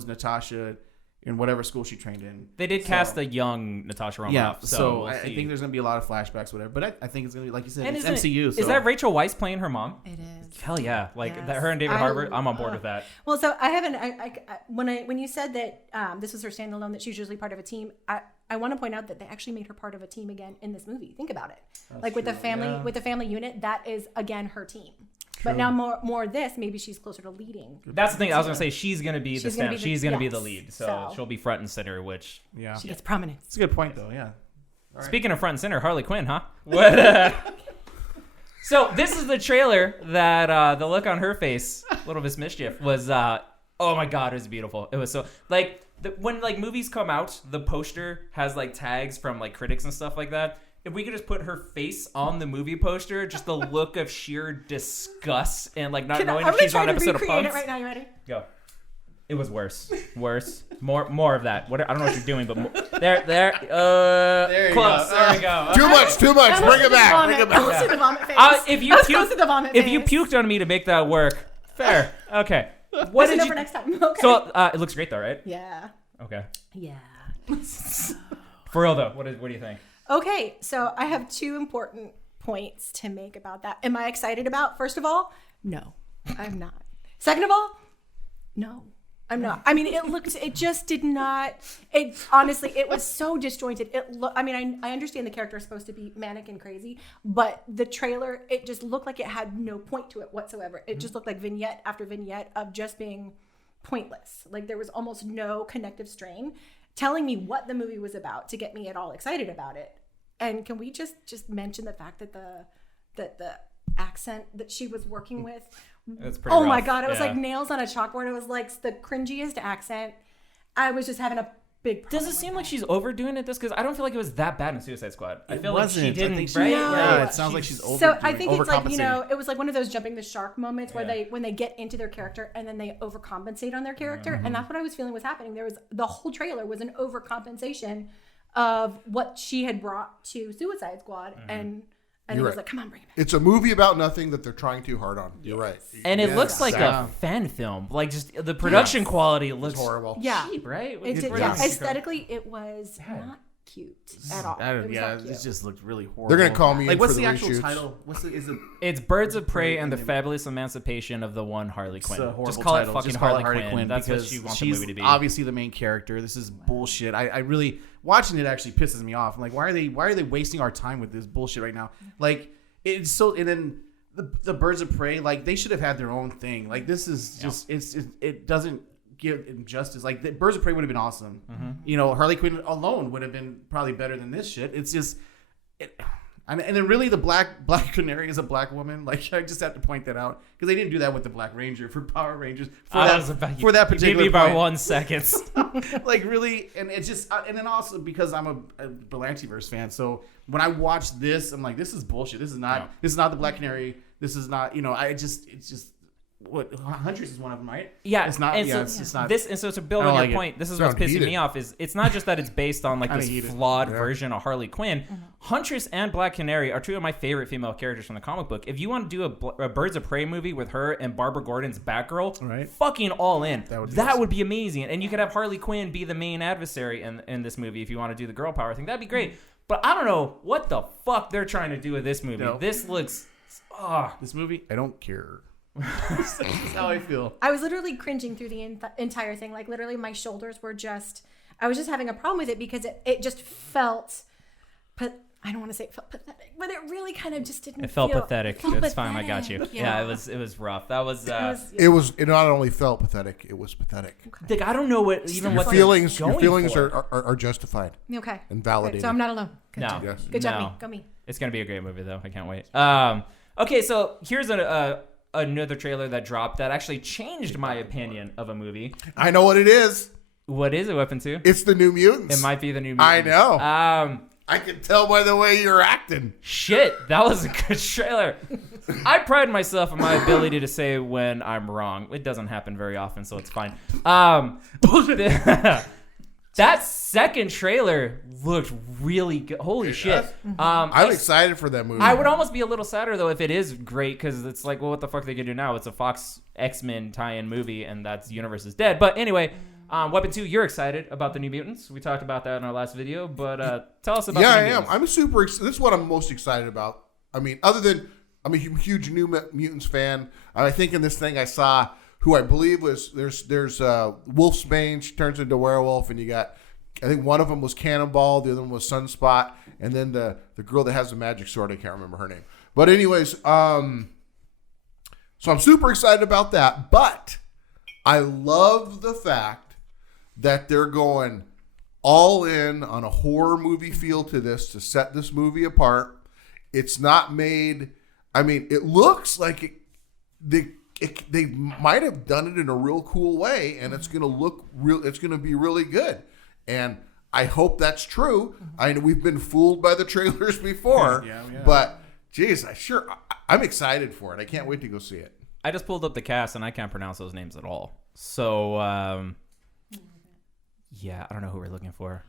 Natasha in whatever school she trained in. They did cast a young Natasha Romanoff. Yeah, so I think there's going to be a lot of flashbacks, whatever. But I think it's going to be, like you said, it's MCU. Is that Rachel Weisz playing her mom? It is. Hell yeah. Yes. Her and David Harbour, I'm on board with that. Well, so I haven't, when you said that this was her standalone, that she's usually part of a team, I want to point out that they actually made her part of a team again in this movie. Think about it. That's with true. With the family unit, that is again her team. True. But now more this, maybe she's closer to leading. That's the thing. I was gonna say she's gonna be she's gonna be the lead, yes. so she'll be front and center. Which she gets prominence. It's a good point though. Yeah. Right. Speaking of front and center, Harley Quinn, huh? What? So this is the trailer that the look on her face, Little Miss Mischief, was. Oh my God, it was beautiful. It was so when movies come out, the poster has tags from critics and stuff like that. if we could just put her face on the movie poster, just the look of sheer disgust and like not knowing if she's on an episode of Punks. It right now. You ready? Go. It was worse. More of that. What I don't know what you're doing, but there There you close. go. There we go. Too much. Bring it back. Bring it back. Close to the vomit face. If you Close to the vomit if face. you puked on me to make that work, fair. Okay. What Listen did over you? next time. Okay. So it looks great though, right? Yeah. Okay. Yeah. For real though, what do you think? Okay, so I have 2 important points to make about that. Am I excited about? First of all, no, I'm not. Second of all, no, I'm not. I mean, it just did not. It honestly, it was so disjointed. I mean, I understand the character is supposed to be manic and crazy, but the trailer, it just looked like it had no point to it whatsoever. It just looked like vignette after vignette of just being pointless. Like there was almost no connective strain telling me what the movie was about to get me at all excited about it. And can we just mention the fact that the accent that she was working with, That's pretty oh my rough. God, it was Yeah. like nails on a chalkboard. It was like the cringiest accent. I was just having a big problem Does it seem with like that. she's overdoing it this? Because I don't feel like it was that bad in Suicide Squad. I feel like she wasn't. I didn't. think she- right? No. Yeah, Right. it sounds like she's over. So I think it's like, overcompensating. it was like one of those jumping the shark moments where Yeah. when they get into their character and then they overcompensate on their character. Mm-hmm. And that's what I was feeling was happening. There was the whole trailer was an overcompensation of what she had brought to Suicide Squad. Mm-hmm. And You're it was right. like, come on, bring it back. It's a movie about nothing that they're trying too hard on. You're right. And it Yes. looks like Yeah. a fan film. Like just the production quality looks horrible. Yeah. cheap, right? It did, We're yeah. not- Aesthetically, it was not cute at all. It was Yeah, not cute. it just looked really horrible. They're gonna call me Like, in what's for the the actual reshoots. title? Is it? It's Birds of Prey and the and- Fabulous Emancipation of the One Harley Quinn. It's a horrible Just call title. it fucking Just call Harley, it Quinn. That's what because she wants the she's movie to be. obviously the main character. This is bullshit. I really watching it actually pisses me off. I'm like, why are they wasting our time with this bullshit right now? Like it's so. And then the Birds of Prey, like they should have had their own thing. Like this is just it doesn't give injustice. Like the Birds of Prey would have been awesome. Mm-hmm. You know, Harley Quinn alone would have been probably better than this shit. It's just. And then really the black Canary is a black woman. Like I just have to point that out because they didn't do that with the Black Ranger for Power Rangers for that particular Give me about point. 1 second. Like really, and it's just and then also because I'm a Belantiverse fan, so when I watch this, I'm like, this is bullshit. This is not the Black Canary. This is not it's just what Huntress is one of them, right? Yeah, it's not. And Yeah, so it's not. This and so to build I don't on like your it. point, this is what's Sound pissing heated. me off. Is it's not just that it's based on like Kinda this heated. flawed version of Harley Quinn. Huntress and Black Canary are 2 of my favorite female characters from the comic book. If you want to do a Birds of Prey movie with her and Barbara Gordon's Batgirl, Right. fucking all in. That would be That awesome. would be amazing. And you could have Harley Quinn be the main adversary in this movie if you want to do the girl power thing. That'd be great. But I don't know what the fuck they're trying to do with this movie. No. This looks. this movie, I don't care. That's how I feel. I was literally cringing through the entire thing. Like literally my shoulders were just, I was just having a problem with it because it just felt, I don't want to say it felt pathetic, but it really kind of just didn't It felt feel, pathetic. felt It's fine. I got you. pathetic. Yeah, it was rough. That was. It not only felt pathetic, it was pathetic. Like, I don't know what Your what feelings, they're your going feelings for. are justified Okay. and Good. validated. So I'm not alone. Good No. job. Yes. Good job, No. me. Go me. It's gonna be a great movie though. I can't wait. Okay, so here's another trailer that dropped that actually changed my opinion of a movie. I know what it is. What is it, Weapon 2? It's the New Mutants. It might be the new. I Mutants. know. I can tell by the way you're acting. Shit, that was a good trailer. I pride myself on my ability to say when I'm wrong. It doesn't happen very often, so it's fine. That second trailer looked really good. Holy shit. I'm excited for that movie. I would almost be a little sadder though if it is great because it's like, well, what the fuck are they gonna do now? It's a Fox X-Men tie-in movie, and that's universe is dead. But anyway, Weapon 2, you're excited about the New Mutants. We talked about that in our last video, but tell us about. Yeah, the I New am. Mutants. I'm super. This is what I'm most excited about. I mean, other than I'm a huge New Mutants fan. I think in this thing I saw who I believe was there's Wolfsbane. She turns into a werewolf, and you got. I think one of them was Cannonball, the other one was Sunspot, and then the girl that has the magic sword. I can't remember her name. But anyways, so I'm super excited about that. But I love the fact that they're going all in on a horror movie feel to this to set this movie apart. It's not made. I mean, it looks like they might have done it in a real cool way, and it's going to look real. It's going to be really good. And I hope that's true. I know we've been fooled by the trailers before, but geez, I'm excited for it. I can't wait to go see it. I just pulled up the cast and I can't pronounce those names at all. So, yeah, I don't know who we're looking for.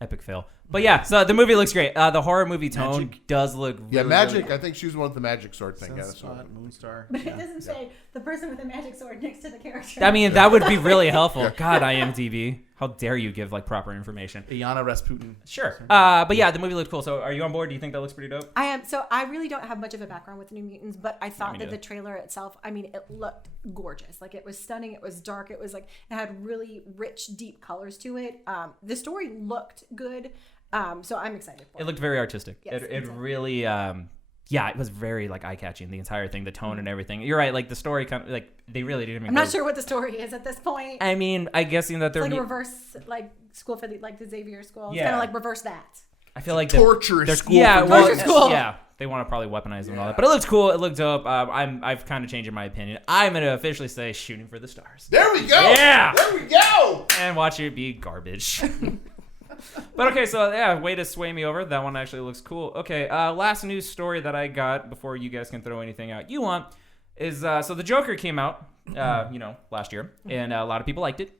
Epic fail. But yeah, so the movie looks great. The horror movie tone does look really, Magic. really... I think she was one with the magic sword thing. Sunspot, Moonstar. But it doesn't say the person with the magic sword next to the character. I mean, that would be really helpful. God, IMDb. How dare you give like proper information? Iana Rasputin. Sure. But yeah, the movie looked cool. So are you on board? Do you think that looks pretty dope? I am. So I really don't have much of a background with New Mutants, but I thought me that neither. the trailer itself, I mean, it looked gorgeous. Like it was stunning. It was dark. It was like, it had really rich, deep colors to it. The story looked good. So I'm excited for it. It looked very artistic. Yes, it exactly. really, yeah, it was very like eye-catching, the entire thing, the tone and everything. You're right, like the story kind of, like they really didn't even I'm not sure what the story is at this point. I mean, I guessing that It's they're like a reverse, like school for the, like the Xavier school. It's Yeah. kind of like reverse that. I feel like Torturous school. Yeah, for well, Torture school. yeah, they want to probably weaponize them and all that. But it looks cool. It looked dope. I've kind of changed my opinion. I'm gonna officially say Shooting for the Stars. There we go. Yeah. There we go. And watch it be garbage. But okay, so yeah, way to sway me over. That one actually looks cool. Okay, last news story that I got before you guys can throw anything out you want is so the Joker came out, last year, and a lot of people liked it.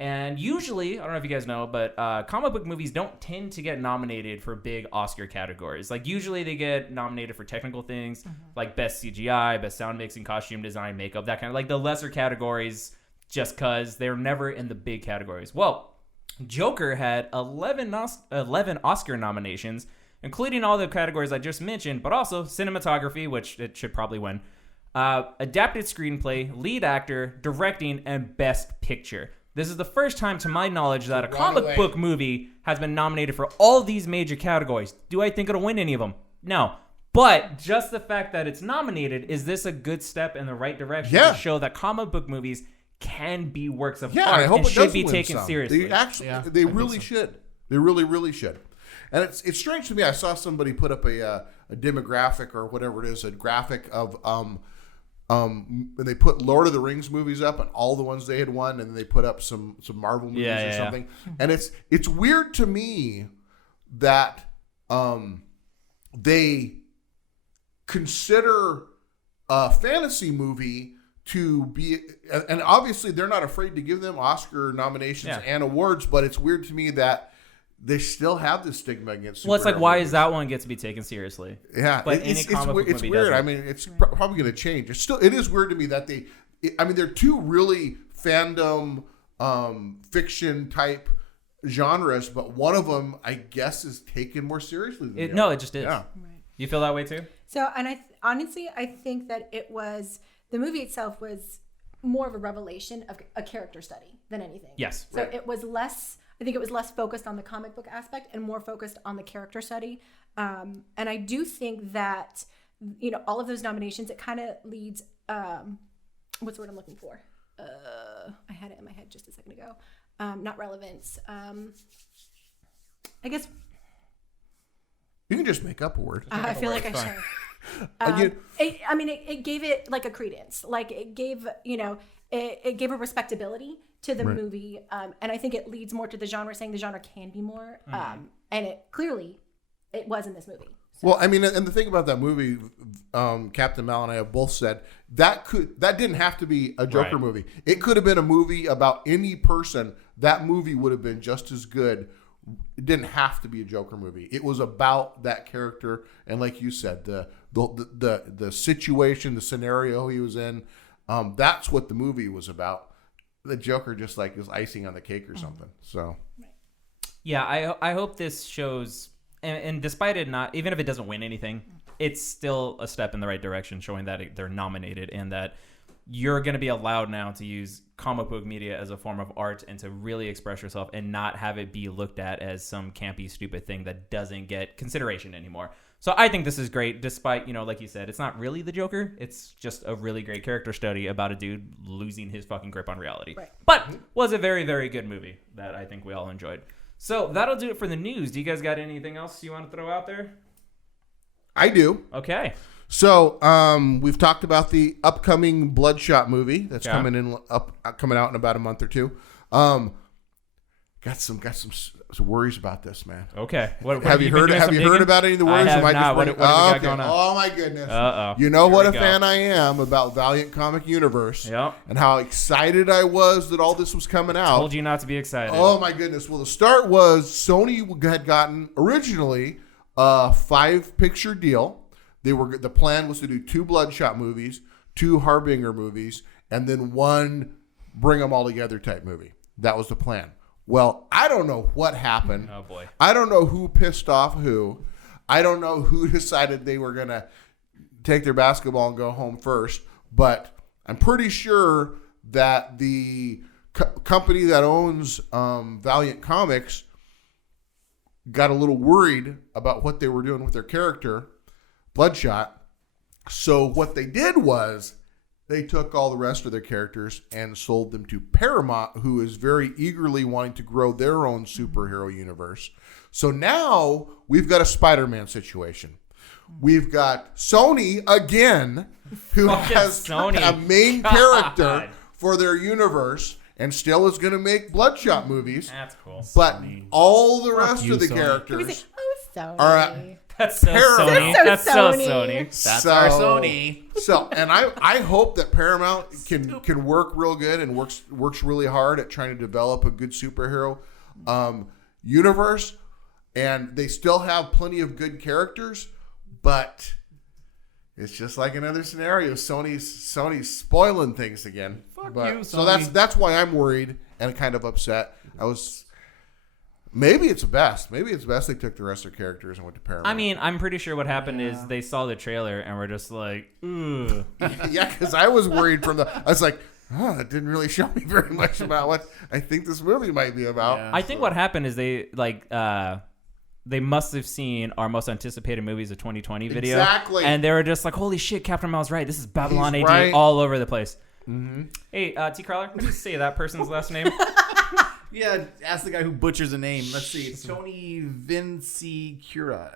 And usually, I don't know if you guys know, but comic book movies don't tend to get nominated for big Oscar categories. Like usually they get nominated for technical things like best CGI, best sound mixing, costume design, makeup, that kind of like the lesser categories, just because they're never in the big categories. Well, Joker had 11 Oscar nominations, including all the categories I just mentioned, but also cinematography, which it should probably win, adapted screenplay, lead actor, directing, and best picture. This is the first time, to my knowledge, that a comic book movie has been nominated for all these major categories. Do I think it'll win any of them? No. But just the fact that it's nominated, is this a good step in the right direction to show that comic book movies can be works of art I hope and it should does be win taken some. seriously? They really should. They really, really should. And it's strange to me. I saw somebody put up a demographic or whatever it is, a graphic of and they put Lord of the Rings movies up and all the ones they had won, and then they put up some Marvel movies or something. And it's weird to me that they consider a fantasy movie to be, and obviously they're not afraid to give them Oscar nominations and awards, but it's weird to me that they still have this stigma against. Well, it's like, why is that one get to be taken seriously? Yeah, but it's weird. Doesn't. I mean, it's probably going to change. It is weird to me that they're two really fandom fiction type genres, but one of them, I guess, is taken more seriously than the other. No, it just is. Yeah. Right. You feel that way too? So, and honestly, I think that the movie itself was more of a revelation of a character study than anything. Yes. So it was less, I think it was less focused on the comic book aspect and more focused on the character study. And I do think that, all of those nominations, it kind of leads, what's the word I'm looking for? I had it in my head just a second ago. Not relevance. I guess. You can just make up a word. I feel like I should. It gave it like a credence, like it gave, it gave a respectability to the movie. And I think it leads more to the genre, saying the genre can be more. And it was in this movie. So. Well, I mean, and the thing about that movie, Captain Mal and I have both said that didn't have to be a Joker movie. It could have been a movie about any person. That movie would have been just as good. It didn't have to be a Joker movie. It was about that character, and like you said, the situation, the scenario he was in. That's what the movie was about. The Joker just like is icing on the cake or something. So, yeah, I hope this shows, and despite it not, even if it doesn't win anything, it's still a step in the right direction, showing that they're nominated and that you're going to be allowed now to use comic book media as a form of art and to really express yourself and not have it be looked at as some campy, stupid thing that doesn't get consideration anymore. So I think this is great, despite, like you said, it's not really the Joker. It's just a really great character study about a dude losing his fucking grip on reality. Right. But was a very, very good movie that I think we all enjoyed. So that'll do it for the news. Do you guys got anything else you want to throw out there? I do. Okay. So, we've talked about the upcoming Bloodshot movie that's coming out in about a month or two. got some worries about this, man. Okay. What Have you heard about any of the worries? I have not. What do we got going on? Oh my goodness. Uh-oh. You know Here what we a go. fan I am about Valiant Comic Universe. Yep. And how excited I was that all this was coming out. Told you not to be excited. Oh my goodness. Well, the start was Sony had gotten originally a 5-picture deal. The plan was to do 2 Bloodshot movies, 2 Harbinger movies, and then 1 bring them all together type movie. That was the plan. Well, I don't know what happened. Oh boy. I don't know who pissed off who. I don't know who decided they were going to take their basketball and go home first. But I'm pretty sure that the company that owns Valiant Comics got a little worried about what they were doing with their character, Bloodshot. So what they did was they took all the rest of their characters and sold them to Paramount, who is very eagerly wanting to grow their own superhero universe. So now we've got a Spider-Man situation. We've got Sony again, who has a main character for their universe and still is going to make Bloodshot movies. That's cool. But all the rest you, of the Sony. characters Sony. are That's so Sony. That's so That's so Sony. Sony. That's our Sony. So, and I hope that Paramount can work real good and works really hard at trying to develop a good superhero universe, and they still have plenty of good characters, but it's just like another scenario. Sony's spoiling things again. Fuck But- you, So Sony. that's why I'm worried and kind of upset. Maybe it's best. Maybe it's best they took the rest of their characters and went to Paramount. I mean, I'm pretty sure what happened is they saw the trailer and were just like, ugh. yeah, because I was worried I was like, oh, that didn't really show me very much about what I think this movie might be about. Yeah. I think what happened is they must have seen our most anticipated movies of 2020 video. Exactly. And they were just like, holy shit, Captain Marvel's right. This is Babylon He's AD right. all over the place. Mm-hmm. Hey, T-Crawler, can you say that person's last name? Yeah, ask the guy who butchers a name. Let's see. It's Tony Vincicura.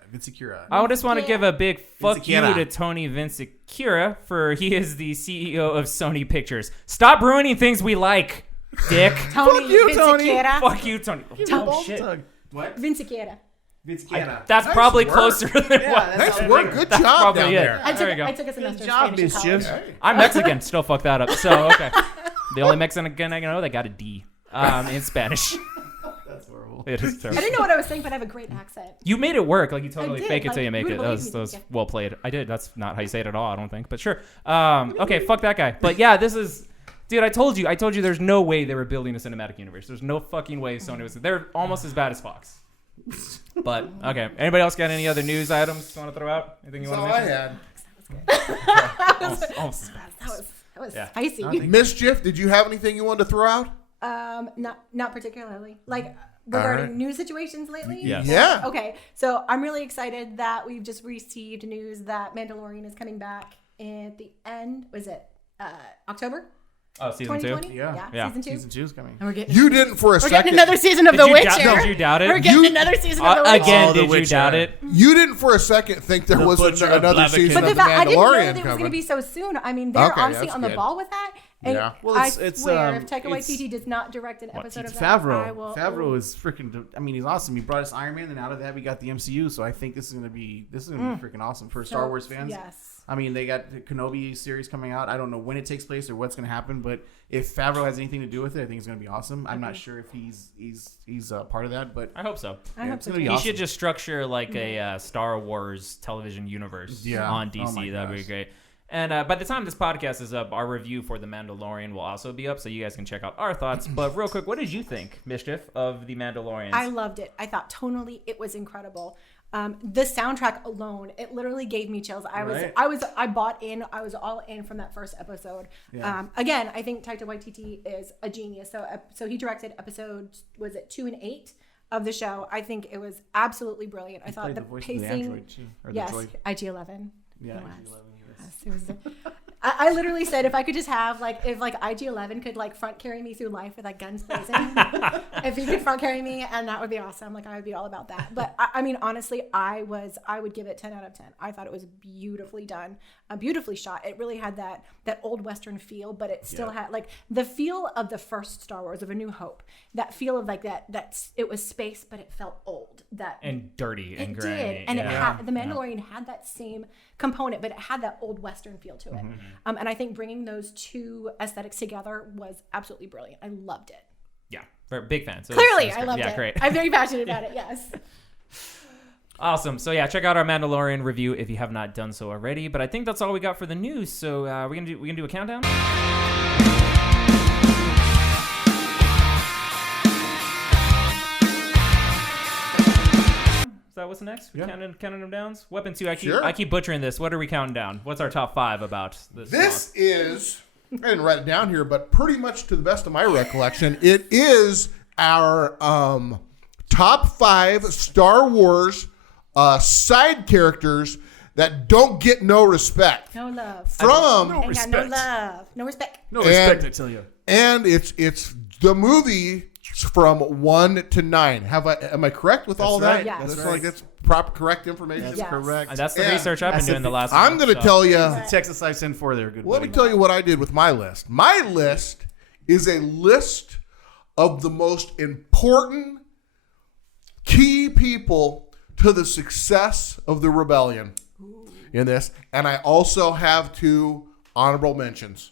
I just want to give a big fuck you Vincicura. to Tony Vincicura for he is the CEO of Sony Pictures. Stop ruining things we like, dick. Tony. you, Tony. Vincicera. Fuck you, Tony. Oh, shit. What? Vincicera. Vincicura. That's Nice probably work. closer than Yeah, what. that's Nice work. Good job probably down it. there. There we go. I took a semester Good job, of Spanish in college. Mischief. Hey. I'm Mexican. Still fuck that up. So, okay. The only Mexican I know that got a D in Spanish. That's horrible. It is I terrible. didn't know what I was saying, but I have a great accent. You made it work. Like, you totally did. fake it till you Like, make you it. would That believe was me. Yeah. well played. I did. That's not how you say it at all, I don't think. But sure. Okay, fuck that guy. But yeah, this is... Dude, I told you there's no way they were building a cinematic universe. There's no fucking way Sony was... They're almost as bad as Fox. But, okay. Anybody else got any other news items you want to throw out? Anything you That's want all to I mention? had. Almost as bad. That was Yeah. spicy. Mischief, did you have anything you wanted to throw out? Not particularly. Like regarding right. news situations lately. Yes. Yeah. Okay, so I'm really excited that we've just received news that Mandalorian is coming back at the end. Was it October Oh, season 2? 2020? Yeah. Season 2. Season 2's coming. And we're getting You didn't for a we're second. getting another season of Did The you Witcher. Did you doubt it? We're getting another season of The Witcher. Again, Oh, The did you Witcher. doubt it? You didn't for a second think there The was Butcher of another Blaviken. season But of the The fact I didn't know Mandalorian that it was going to coming. be so soon. I mean, they're Okay, honestly that's on the good. ball with that. And Yeah. Well, I it's, swear, if it's- Taika Waititi does not direct an episode It's of that, I Favreau. will. Favreau is freaking. I mean, he's awesome. He brought us Iron Man, and out of that, we got the MCU. So I think this is gonna be freaking awesome for Star Wars fans. Yes. I mean, they got the Kenobi series coming out. I don't know when it takes place or what's gonna happen, but if Favreau has anything to do with it, I think it's gonna be awesome. I'm not sure if he's part of that, but I hope so. I hope it's so. gonna be too. He awesome. should just structure like a Star Wars television universe Yeah. on Oh DC. my That'd be gosh. great. And by the time this podcast is up, our review for The Mandalorian will also be up, so you guys can check out our thoughts. But real quick, what did you think, Mischief, of The Mandalorian? I loved it. I thought tonally it was incredible. The soundtrack alone, it literally gave me chills. Right. I bought in. I was all in from that first episode. Yeah. Again, I think Taika Waititi is a genius. So he directed episodes, was it 2 and 8 of the show? I think it was absolutely brilliant. I thought played the the voice of the pacing. android too, or the yes, droid. IG-11. Yeah, It was. IG-11, he was- Yes, it was. I literally said if I could just have if IG-11 could front carry me through life with guns blazing, if he could front carry me, and that would be awesome. I would be all about that. But I mean, honestly, I would give it 10 out of 10. I thought it was beautifully done, beautifully shot. It really had that old Western feel, but it still had the feel of the first Star Wars of A New Hope. That feel of that it was space, but it felt old. And dirty and it grimy. did, and it had the Mandalorian had that same component, but it had that old Western feel to it. And I think bringing those two aesthetics together was absolutely brilliant. I loved it. Yeah, big fan. So Clearly, I loved it. Yeah, great. I'm very passionate about it. Yes. Awesome. So yeah, check out our Mandalorian review if you have not done so already. But I think that's all we got for the news. So we gonna do a countdown. Is that what's next? Yeah. Counting them down. Weapon 2. Sure. I keep butchering this. What are we counting down? What's our top 5 about this? This is, I didn't write it down here, but pretty much to the best of my recollection, it is our top 5 Star Wars side characters that don't get no respect. No love. From Ain't got no love. No respect. No respect, I tell you. And it's the movie from 1 to 9. Am I correct with all right. that? Yes. That's that's proper, correct information. That's Yes. correct. That's the Yeah. research I've been That's doing the last. I'm going to tell you. The Texas I send for there. Good. Let me buddy. tell you what I did with my list. My list is a list of the most important key people to the success of the rebellion in this. And I also have 2 honorable mentions.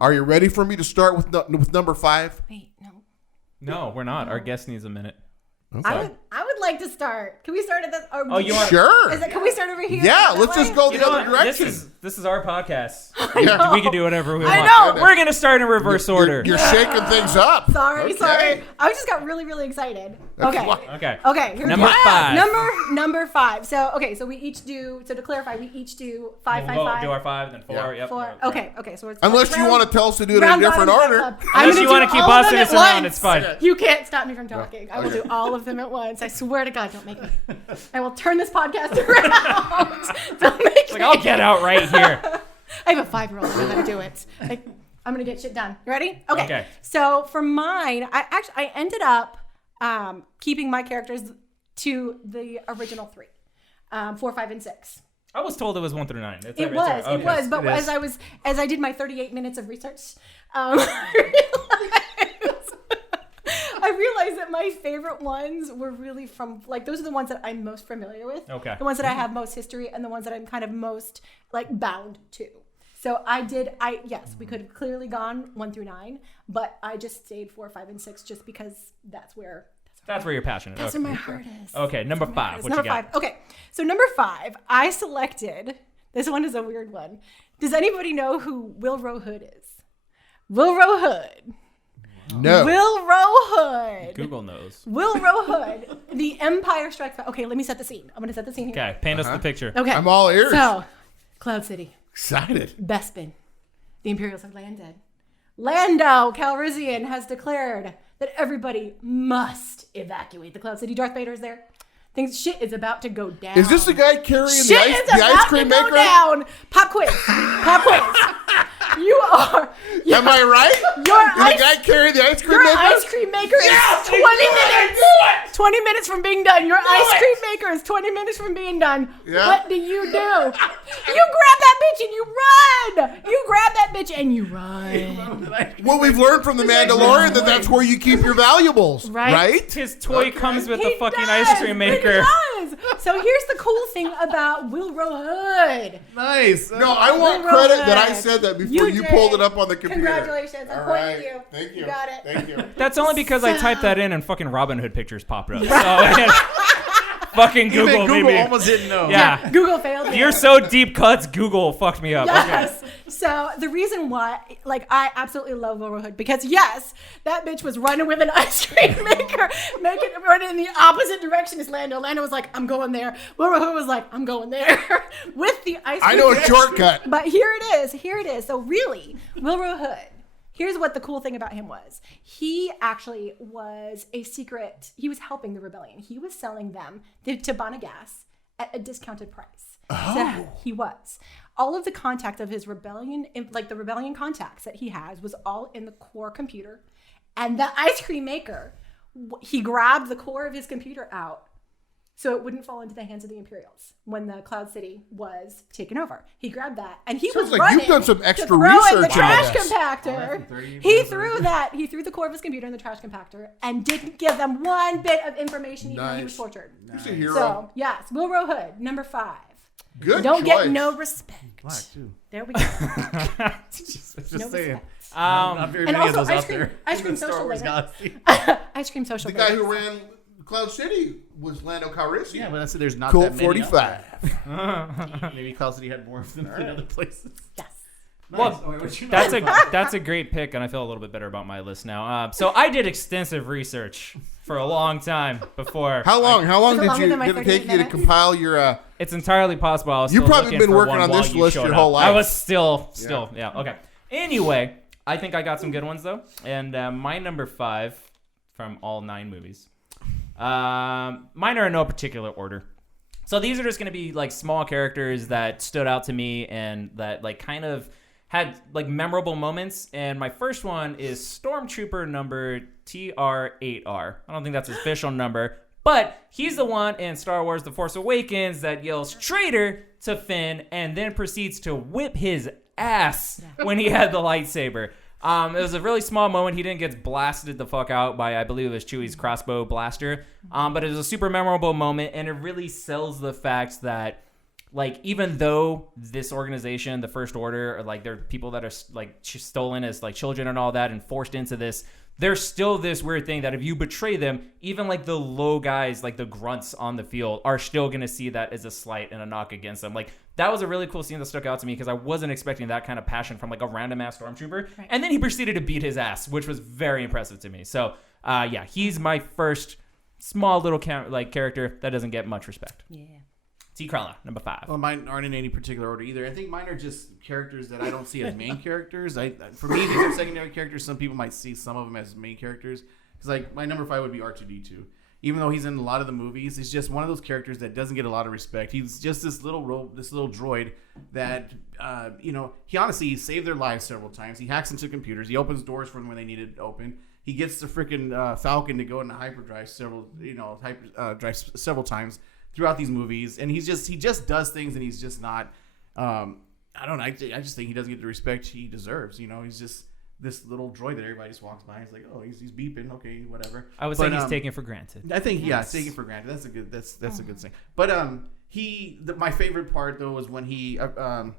Are you ready for me to start with number 5? Wait, no. No, we're not. Our guest needs a minute. Okay. I would like to start. Can we start at this? Oh, you want? Sure. Can we start over here? Yeah, That let's way? just go You the know other what? direction. This is our podcast. Yeah. We can do whatever we I want. know. We're gonna start in reverse order. You're shaking things up. Sorry. Okay. I just got really, really excited. That's Okay. why- Okay. Okay. Here Number we go. 5. Number 5. So we each do. So to clarify, we each do 5, We'll 5, go 5. do our 5, then 4. Yeah. Yep. 4. Okay. So it's Unless you round- want to tell us to do it in a round different robin order. club. Unless gonna you want do to keep all of bossing them us at around, once. it's fine. You can't stop me from talking. I will Okay. do all of them at once. I swear to God, don't make me. I will turn this podcast around. Don't make me. I'll get out right here. I have a 5-year-old. I know how to do it. I'm gonna get shit done. You ready? Okay. So for mine, I ended up keeping my characters to the original 3, 4, 5, and 6. I was told it was 1 through 9. It was. But It is. as I did my 38 minutes of research, I realized that my favorite ones were really from those are the ones that I'm most familiar with. Okay. The ones that I have most history and the ones that I'm kind of most bound to. So yes, we could have clearly gone 1 through 9, but I just stayed 4, 5, and 6 just because that's where you're passionate. that's Okay. where my heart is. Okay, number 5. What Number you got? 5. Okay, so number 5, I selected. This one is a weird one. Does anybody know who Wilro Hood is? Wilro Hood. No. Wilro Hood. Google knows. Wilro Hood. The Empire Strikes Back. Okay, let me set the scene. I'm going to set the scene here. Okay, paint us the picture. Okay. I'm all ears. So, Cloud City. Excited. Bespin. The Imperials have landed. Lando Calrissian has declared that everybody must evacuate the Cloud City. Darth Vader is there. Shit is about to go down. Is this the guy carrying Shit the is ice about cream to go maker? down. Pop quiz. Pop quiz. You are. Am I right? Is the guy carrying the ice cream Your maker? ice cream maker is 20 minutes. 20 minutes from being done. Your ice cream maker is 20 minutes from being done. Yeah. What do? You grab that bitch and you run. You grab that bitch and you run. Well, we've learned from the Mandalorian that's where you keep your valuables, Right. right? His toy comes with He the fucking does. ice cream maker. He does. So here's the cool thing about Wilro Hood. Nice. No, I want Wilro credit that I Hood. said that before you did. pulled it up on the computer. Congratulations. I'm All pointing right. at you. Thank you. You got it. Thank you. That's only because I typed that in and fucking Robin Hood pictures popped up. So, fucking Even Google, Google maybe. almost didn't know. Yeah. Google failed. You're so deep cuts, Google fucked me up. Yes. So the reason why, I absolutely love Wilro Hood because yes, that bitch was running with an ice cream maker, running in the opposite direction as Lando. Lando was like, "I'm going there." Wilro Hood was like, "I'm going there," with the ice cream. I know a maker. shortcut. But here it is. So really, Wilro Hood. Here's what the cool thing about him was. He actually was a secret. He was helping the rebellion. He was selling them to Bana Gas at a discounted price. He was. All of the contact of his rebellion, like the rebellion contacts that he has, was all in the core computer. And the ice cream maker, he grabbed the core of his computer out so it wouldn't fall into the hands of the Imperials when the Cloud City was taken over. He grabbed that, and he was like running you've done some extra to throw in the research trash on this. compactor. He threw that. He threw the core of his computer in the trash compactor and didn't give them one bit of information, even when he was tortured. He's a hero. So yes, Wilbur Hood, number 5. Good Don't choice. get no respect. Black too. There we go. Just No saying. respect. Not very And many of also those ice out cream, there. ice in cream the Star social Wars later. galaxy. Ice cream social. The guy later. who ran Cloud City was Lando Calrissian. Yeah, but I said there's not Colt that many. 45. Maybe Cloud City had more than other places. Yes. Well, Oh, wait, what's your That's number a five? that's a great pick, and I feel a little bit better about my list now. So I did extensive research for a long time before. How long? How long Was it did longer you than my did it 38 take you to minutes? compile your? It's entirely possible. I was You've still probably looking been for working one on while this you list showed your up. whole life. I was still, yeah. Okay. Anyway, I think I got some good ones though, and my number 5 from all 9 movies. Mine are in no particular order. So these are just going to be like small characters that stood out to me and that like kind of had like memorable moments. And my first one is Stormtrooper number TR8R. I don't think that's his official number, but he's the one in Star Wars The Force Awakens that yells traitor to Finn and then proceeds to whip his ass when he had the lightsaber. It was a really small moment. He didn't get blasted the fuck out by, I believe it was Chewie's crossbow blaster. But it was a super memorable moment, and it really sells the fact that, like, even though this organization, the First Order, or, like, they're people that are, like, stolen as, like, children and all that and forced into this, there's still this weird thing that if you betray them, even, like, the low guys, like, the grunts on the field are still going to see that as a slight and a knock against them. Like, that was a really cool scene that stuck out to me because I wasn't expecting that kind of passion from, like, a random-ass stormtrooper. Right. And then he proceeded to beat his ass, which was very impressive to me. So, yeah, he's my first small little character that doesn't get much respect. Yeah. T. Krella, number 5. Well, mine aren't in any particular order either. I think mine are just characters that I don't see as main characters. For me, these are secondary characters. Some people might see some of them as main characters. Because, like, my number 5 would be R2-D2. Even though he's in a lot of the movies, he's just one of those characters that doesn't get a lot of respect. He's just this little droid that, he honestly saved their lives several times. He hacks into computers. He opens doors for them when they need it open. He gets the freaking Falcon to go into hyperdrive several times throughout these movies, and he just does things, and he's just not. I don't know. I just think he doesn't get the respect he deserves. He's just this little droid that everybody just walks by. He's like, oh, he's beeping. Okay, whatever. I would say he's taken for granted. I think taken for granted. That's a good thing. But my favorite part though was when he I don't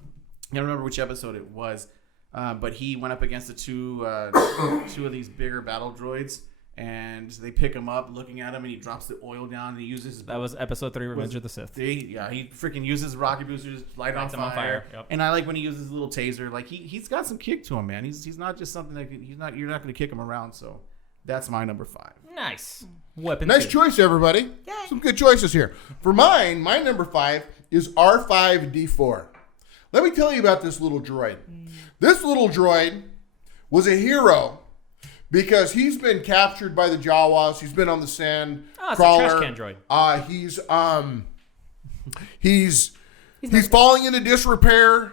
remember which episode it was, but he went up against the two of these bigger battle droids. And they pick him up, looking at him, and he drops the oil down, and he uses... That was episode 3, Revenge of the Sith. He freaking uses rocket boosters, light on fire. Yep. And I like when he uses his little taser. Like, he's got some kick to him, man. He's not just something that... You're not going to kick him around, so that's my number 5. Nice. Weapon Nice 2. choice, everybody. Yay. Some good choices here. For mine, my number 5 is R5-D4. Let me tell you about this little droid. This little droid was a hero because he's been captured by the Jawas. He's been on the sand crawler. It's a trash can droid. He's falling into disrepair.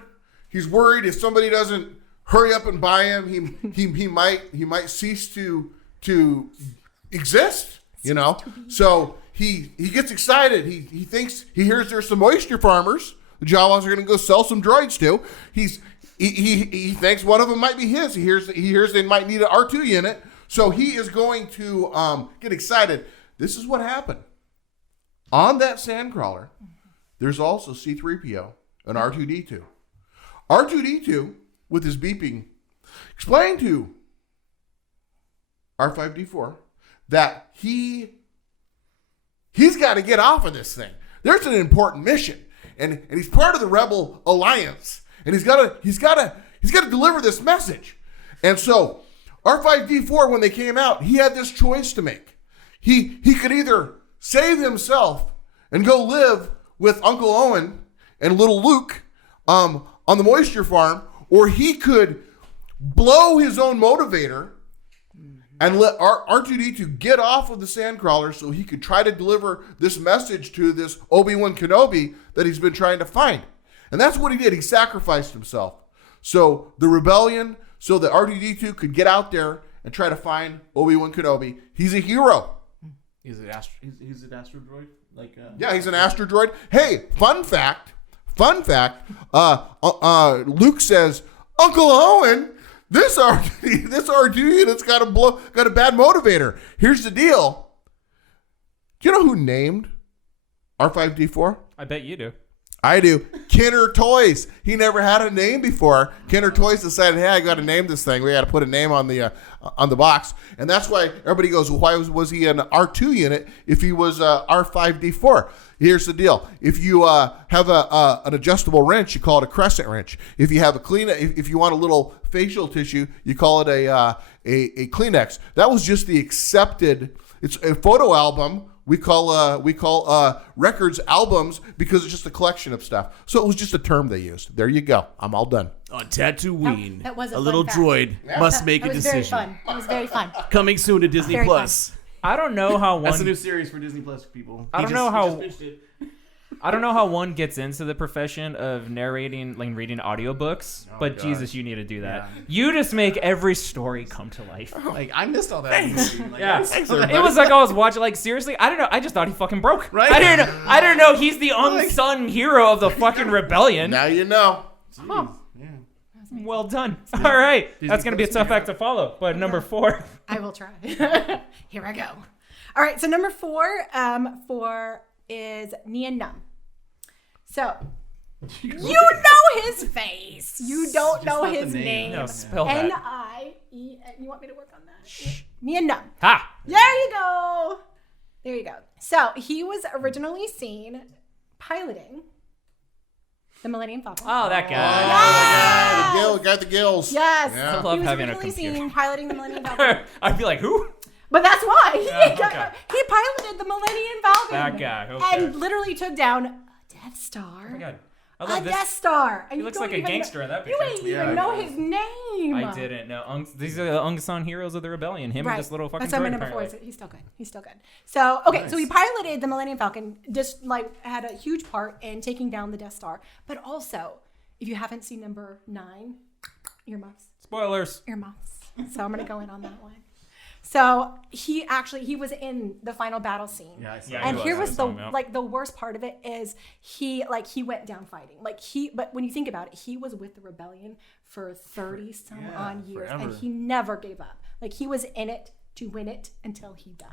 He's worried if somebody doesn't hurry up and buy him, he might cease to exist. So he gets excited. He thinks he hears there's some moisture farmers the Jawas are going to go sell some droids to. He thinks one of them might be his. He hears they might need an R2 unit. So he is going to get excited. This is what happened. On that sandcrawler, there's also C-3PO and R2-D2. R2-D2, with his beeping, explained to R5-D4 that he's got to get off of this thing. There's an important mission. And he's part of the Rebel Alliance. And he's got to deliver this message. And so R5-D4, when they came out, he had this choice to make. He could either save himself and go live with Uncle Owen and little Luke on the moisture farm, or he could blow his own motivator and let R2-D2 get off of the Sandcrawler so he could try to deliver this message to this Obi-Wan Kenobi that he's been trying to find. And that's what he did. He sacrificed himself. So the rebellion, so that R2-D2 could get out there and try to find Obi-Wan Kenobi. He's a hero. Is it Astro Droid? Yeah, he's an Astro Droid. Hey, fun fact. Luke says, Uncle Owen, this R2 unit's got a bad motivator. Here's the deal. Do you know who named R5D4? I bet you do. I do. Kenner Toys. He never had a name before. Kenner Toys decided, hey, I got to name this thing. We got to put a name on the box, and that's why everybody goes, well, why was he an R2 unit if he was R5D4? Here's the deal: if you have an adjustable wrench, you call it a crescent wrench. If you have if you want a little facial tissue, you call it a Kleenex. That was just the accepted. It's a photo album. We call records albums because it's just a collection of stuff. So it was just a term they used. There you go. I'm all done. On Tatooine, That was a a fun little fact. droid must make a That was very decision. fun. That was very fun. Coming soon to Disney Very Plus. I don't know how That's a one. new series for Disney Plus people. I don't He know just- how- he just finished it. I don't know how one gets into the profession of narrating, like reading audiobooks, but God. Jesus, you need to do that. Yeah. You just make every story come to life. Like I missed all that. Movie. Like, Yeah, thanks, it everybody. was like I was watching. Like seriously, I don't know. I just thought he fucking broke. Right? I didn't know he's the unsung hero of the fucking rebellion. Now you know. Jeez, yeah. Well done. All right, Disney that's gonna be a Plus tough act to follow. But number 4. I will try. Here I go. All right, so number 4 is Nian Num. So you know his face. You don't Just know not the his name. name. No, spell that. N-I-E. You want me to work on that? Nian Num. Ha! There you go. There you go. So he was originally seen piloting the Millennium Falcon. Oh, that guy. The got the gills. Yes. Yeah. I love He was having a originally computer. seen piloting the Millennium Falcon. I'd be like, who? But that's why okay. he piloted the Millennium Falcon. That guy, okay. And literally took down a Death Star. Oh my God. I A love Death this. Star. And He you looks don't like a even gangster in that You picture. ain't Yeah, even he know does. his name. I didn't know. These are the unsung heroes of the rebellion. Him and this little fucking That's why my droid, number 4 apparently. is he's still good. He's still good. So okay, so Nice. he piloted the Millennium Falcon, just like had a huge part in taking down the Death Star. But also, if you haven't seen number 9, earmuffs. Spoilers. Earmuffs. So I'm gonna go in on that one. So he was in the final battle scene. Yeah, I saw Yeah, that. And he here was. was I the saw him, yeah. like the worst part of it is he went down fighting. But when you think about it, he was with the rebellion for 30 some odd years and forever. he never gave up. Like he was in it to win it until he died.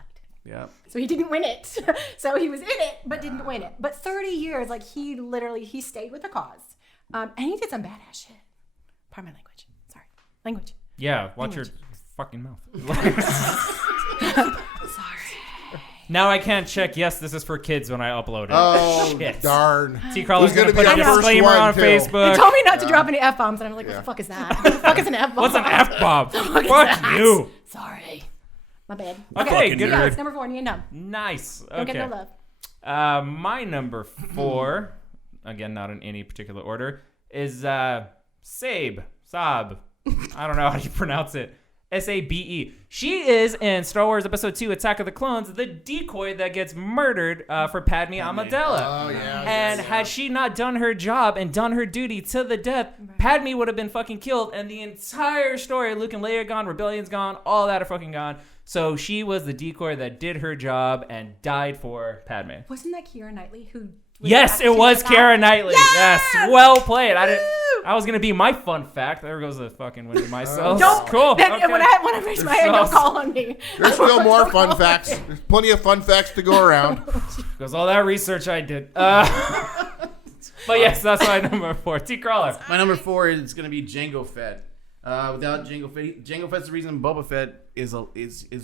Yeah. So he didn't win it. So he was in it but didn't win it. But 30 years, like he stayed with the cause. And he did some badass shit. Pardon my language. Sorry. Language. Yeah, watch your fucking mouth. Sorry. Now I can't check. Yes, this is for kids when I upload it. Oh, Shit. darn. T. Crawler's It was gonna gonna put be a our first disclaimer one, on too. They Facebook. told me not to drop any F-bombs, and I'm like, what the fuck is that? What the fuck is an F-bomb? What's an F-bomb? What is Fuck that? you. Sorry. My bad. Okay, Fucking good. Yeah, nerd. it's number 4, Nian Num. Nice. Don't get no Okay. love. My number 4, again, not in any particular order, is Sabe. I don't know how you pronounce it. Sabe. She is in Star Wars Episode 2 Attack of the Clones, the decoy that gets murdered for Padme Amidala. Oh, yeah. And had she not done her job and done her duty to the death, Padme would have been fucking killed, and the entire story, Luke and Leia gone, Rebellion's gone, all that are fucking gone. So she was the decoy that did her job and died for Padme. Wasn't that Keira Knightley who? Yes, it was Keira Knightley. Yes, well played. I was gonna be my fun fact. There goes the fucking wind in myself. Don't. Cool. Then, Okay. when I raise my hand, don't call on me. There's still more fun facts. There's plenty of fun facts to go around. Goes all that research I did. But yes, that's my number 4. T. Crawler. My number 4 is going to be Jango Fett. Without Jango Fett, Jango Fett's the reason Boba Fett is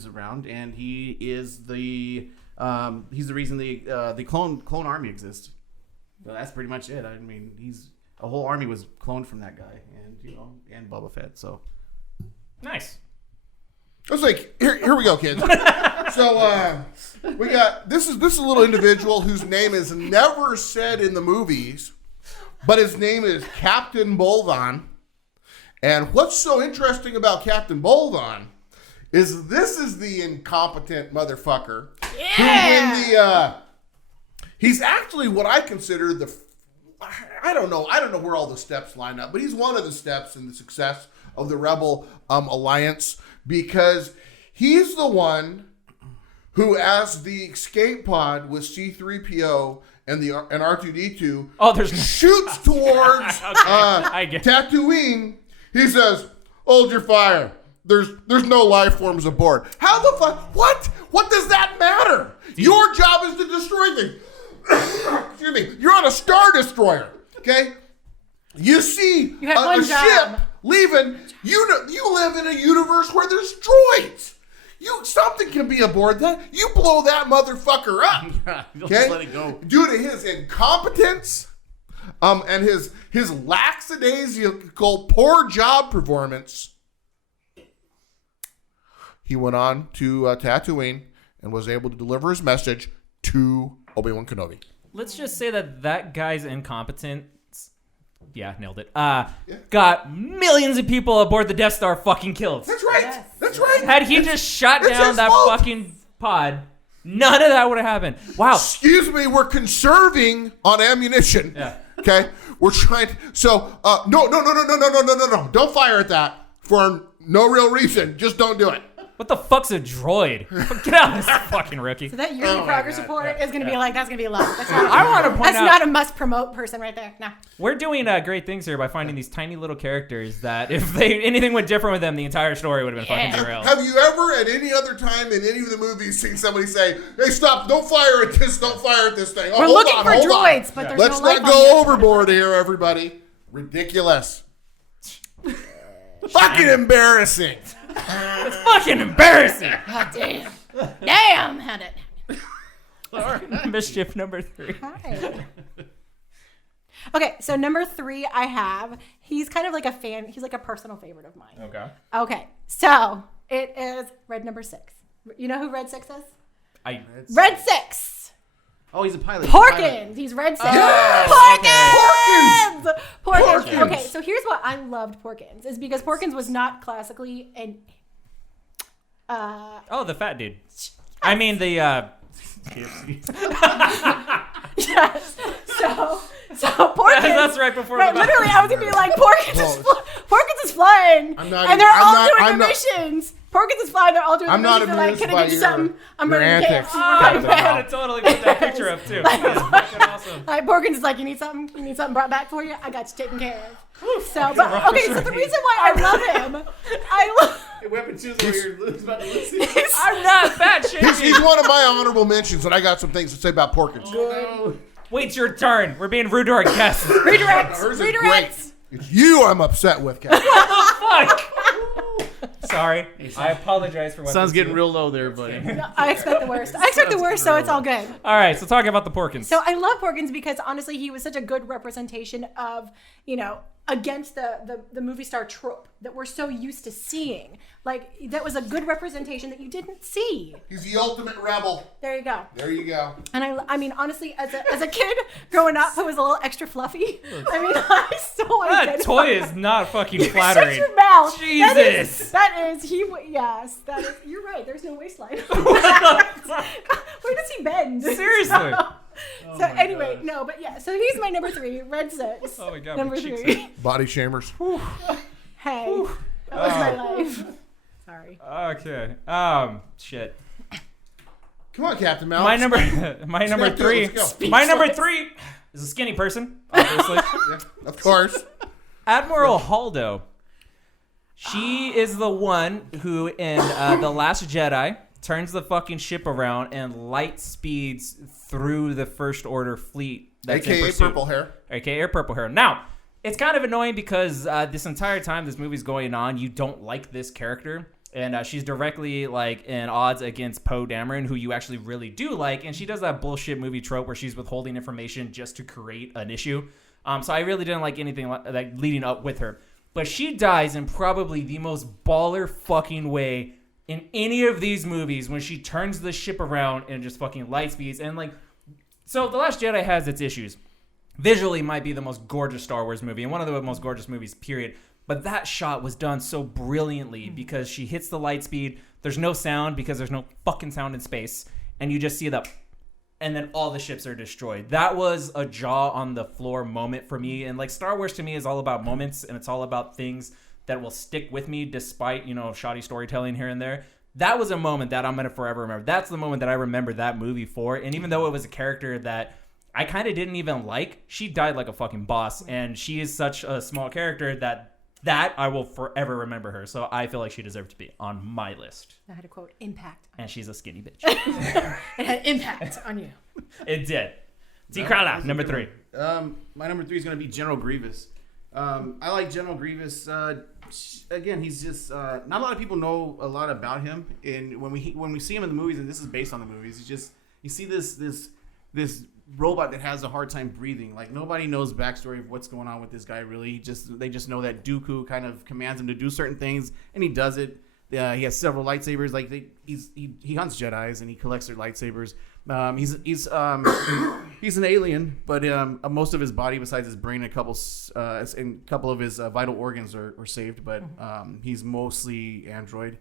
around, and he is he's the reason the clone army exists. So that's pretty much it. I mean, a whole army was cloned from that guy, and Boba Fett. So Nice. I was like, here we go, kids. So we got this is a little individual whose name is never said in the movies, but his name is Captain Bolvan. And what's so interesting about Captain Bolvan is this is the incompetent motherfucker who in the he's actually what I consider the I don't know where all the steps line up, but he's one of the steps in the success of the Rebel Alliance, because he's the one who, as the escape pod with C-3PO and R2-D2 shoots towards Tatooine, he says, "Hold your fire. There's no life forms aboard." How the fuck? What? What does that matter? Your job is to destroy things. Excuse me. You're on a Star Destroyer, okay? You see a ship leaving. You live in a universe where there's droids. Something can be aboard that. You blow that motherfucker up. Okay? Just let it go. Due to his incompetence and his lackadaisical poor job performance, he went on to Tatooine and was able to deliver his message to Obi-Wan Kenobi. Let's just say that guy's incompetence, yeah, nailed it, got millions of people aboard the Death Star fucking killed. That's right. Yes. That's right. Had he just shot down that fucking pod, none of that would have happened. Wow. Excuse me, we're conserving on ammunition. Yeah. Okay? We're trying to, so, no. Don't fire at that for no real reason. Just don't do it. What the fuck's a droid? Get out of this fucking rookie. So that yearly progress report is going to be like, that's going to be a lot. That's not, I want to point that's out, not a must promote person right there. No. we're doing great things here by finding these tiny little characters that if anything went different with them, the entire story would have been fucking derailed. Have you ever, at any other time in any of the movies, seen somebody say, "Hey, stop! Don't fire at this! Don't fire at this thing! Oh, We're hold looking on, for hold droids, on. but there's Let's no life not on go this." overboard here, everybody. Ridiculous. Fucking embarrassing. It's fucking embarrassing. God damn. Damn, had it. Mischief number 3. Hi. Okay, so number 3 I have, he's kind of like a fan, he's like a personal favorite of mine. Okay, so it is Red number 6. You know who Red 6 is? Red 6. Oh, he's a pilot. Porkins. He's Red 6. Yes! Porkins. Porkins. Okay, so here's why I loved Porkins, is because Porkins was not classically an The fat dude. I mean the yes. So Porkins. That's right before Right, the literally, I was gonna be like, Porkins is flying, and they're all doing their missions. Porkins is flying, they're all doing their missions. They're like, can I get you something? I'm ready to antics. KFC. I gotta totally put that picture up too. That's fucking awesome. Like, Porkins is like, you need something? You need something brought back for you? I got you taken care of. So, but okay, so the reason why I love him, Weapon choose over here. About to lose it. I'm not fat shit. He's one of my honorable mentions, and I got some things to say about Porkins. Wait your turn. We're being rude to our guests. Redirects. Hers is great. It's you I'm upset with, Captain. Fuck. Sorry. I apologize for what Sun's getting real low there, buddy. No, I expect the worst. So it's all good. All right, so talking about the Porkins. So I love Porkins because honestly, he was such a good representation of, against the movie star trope that we're so used to seeing. Like, that was a good representation that you didn't see. He's the ultimate rebel. There you go. There you go. And I mean, honestly, as a kid growing up who was a little extra fluffy, I mean, I still want to that toy is not fucking flattering. Shut your mouth. Jesus. That is, you're right. There's no waistline. Where does he bend? Seriously. So anyway, no, but yeah. So he's my number 3, Red 6. Oh my God, number my cheeks 3. Body shamers. Hey, that was my life. Sorry. Okay. Shit. Come on, Captain Mel. My number Let's 3. go. My number 3 is a skinny person, obviously. Yeah, of course. Admiral Holdo. She is the one who, in The Last Jedi, turns the fucking ship around and light speeds through the First Order fleet. That's in AKA pursuit. purple hair. AKA purple hair. Now, it's kind of annoying because this entire time this movie's going on, you don't like this character. And she's directly in odds against Poe Dameron, who you actually really do like. And she does that bullshit movie trope where she's withholding information just to create an issue. So I really didn't like anything leading up with her. But she dies in probably the most baller fucking way in any of these movies when she turns the ship around and just fucking light speeds. And so The Last Jedi has its issues. Visually might be the most gorgeous Star Wars movie and one of the most gorgeous movies, period. But that shot was done so brilliantly because she hits the light speed, There's no sound because there's no fucking sound in space. And you just see and then all the ships are destroyed. That was a jaw on the floor moment for me. And like Star Wars to me is all about moments, and it's all about things that will stick with me despite, shoddy storytelling here and there. That was a moment that I'm going to forever remember. That's the moment that I remember that movie for. And even though it was a character that I kind of didn't even like, she died like a fucking boss. And she is such a small character that I will forever remember her. So I feel like she deserved to be on my list. I had a quote, impact. And she's a skinny bitch. It had impact on you. It did. T. Krala, number 3. My number 3 is going to be General Grievous. I like General Grievous. Again, he's just not a lot of people know a lot about him. And when we see him in the movies, and this is based on the movies, you see this robot that has a hard time breathing. Like nobody knows backstory of what's going on with this guy. Really, they just know that Dooku kind of commands him to do certain things, and he does it. He has several lightsabers. Like he hunts Jedis and he collects their lightsabers. He's an alien, but most of his body, besides his brain, and a couple of his vital organs are saved. But he's mostly android.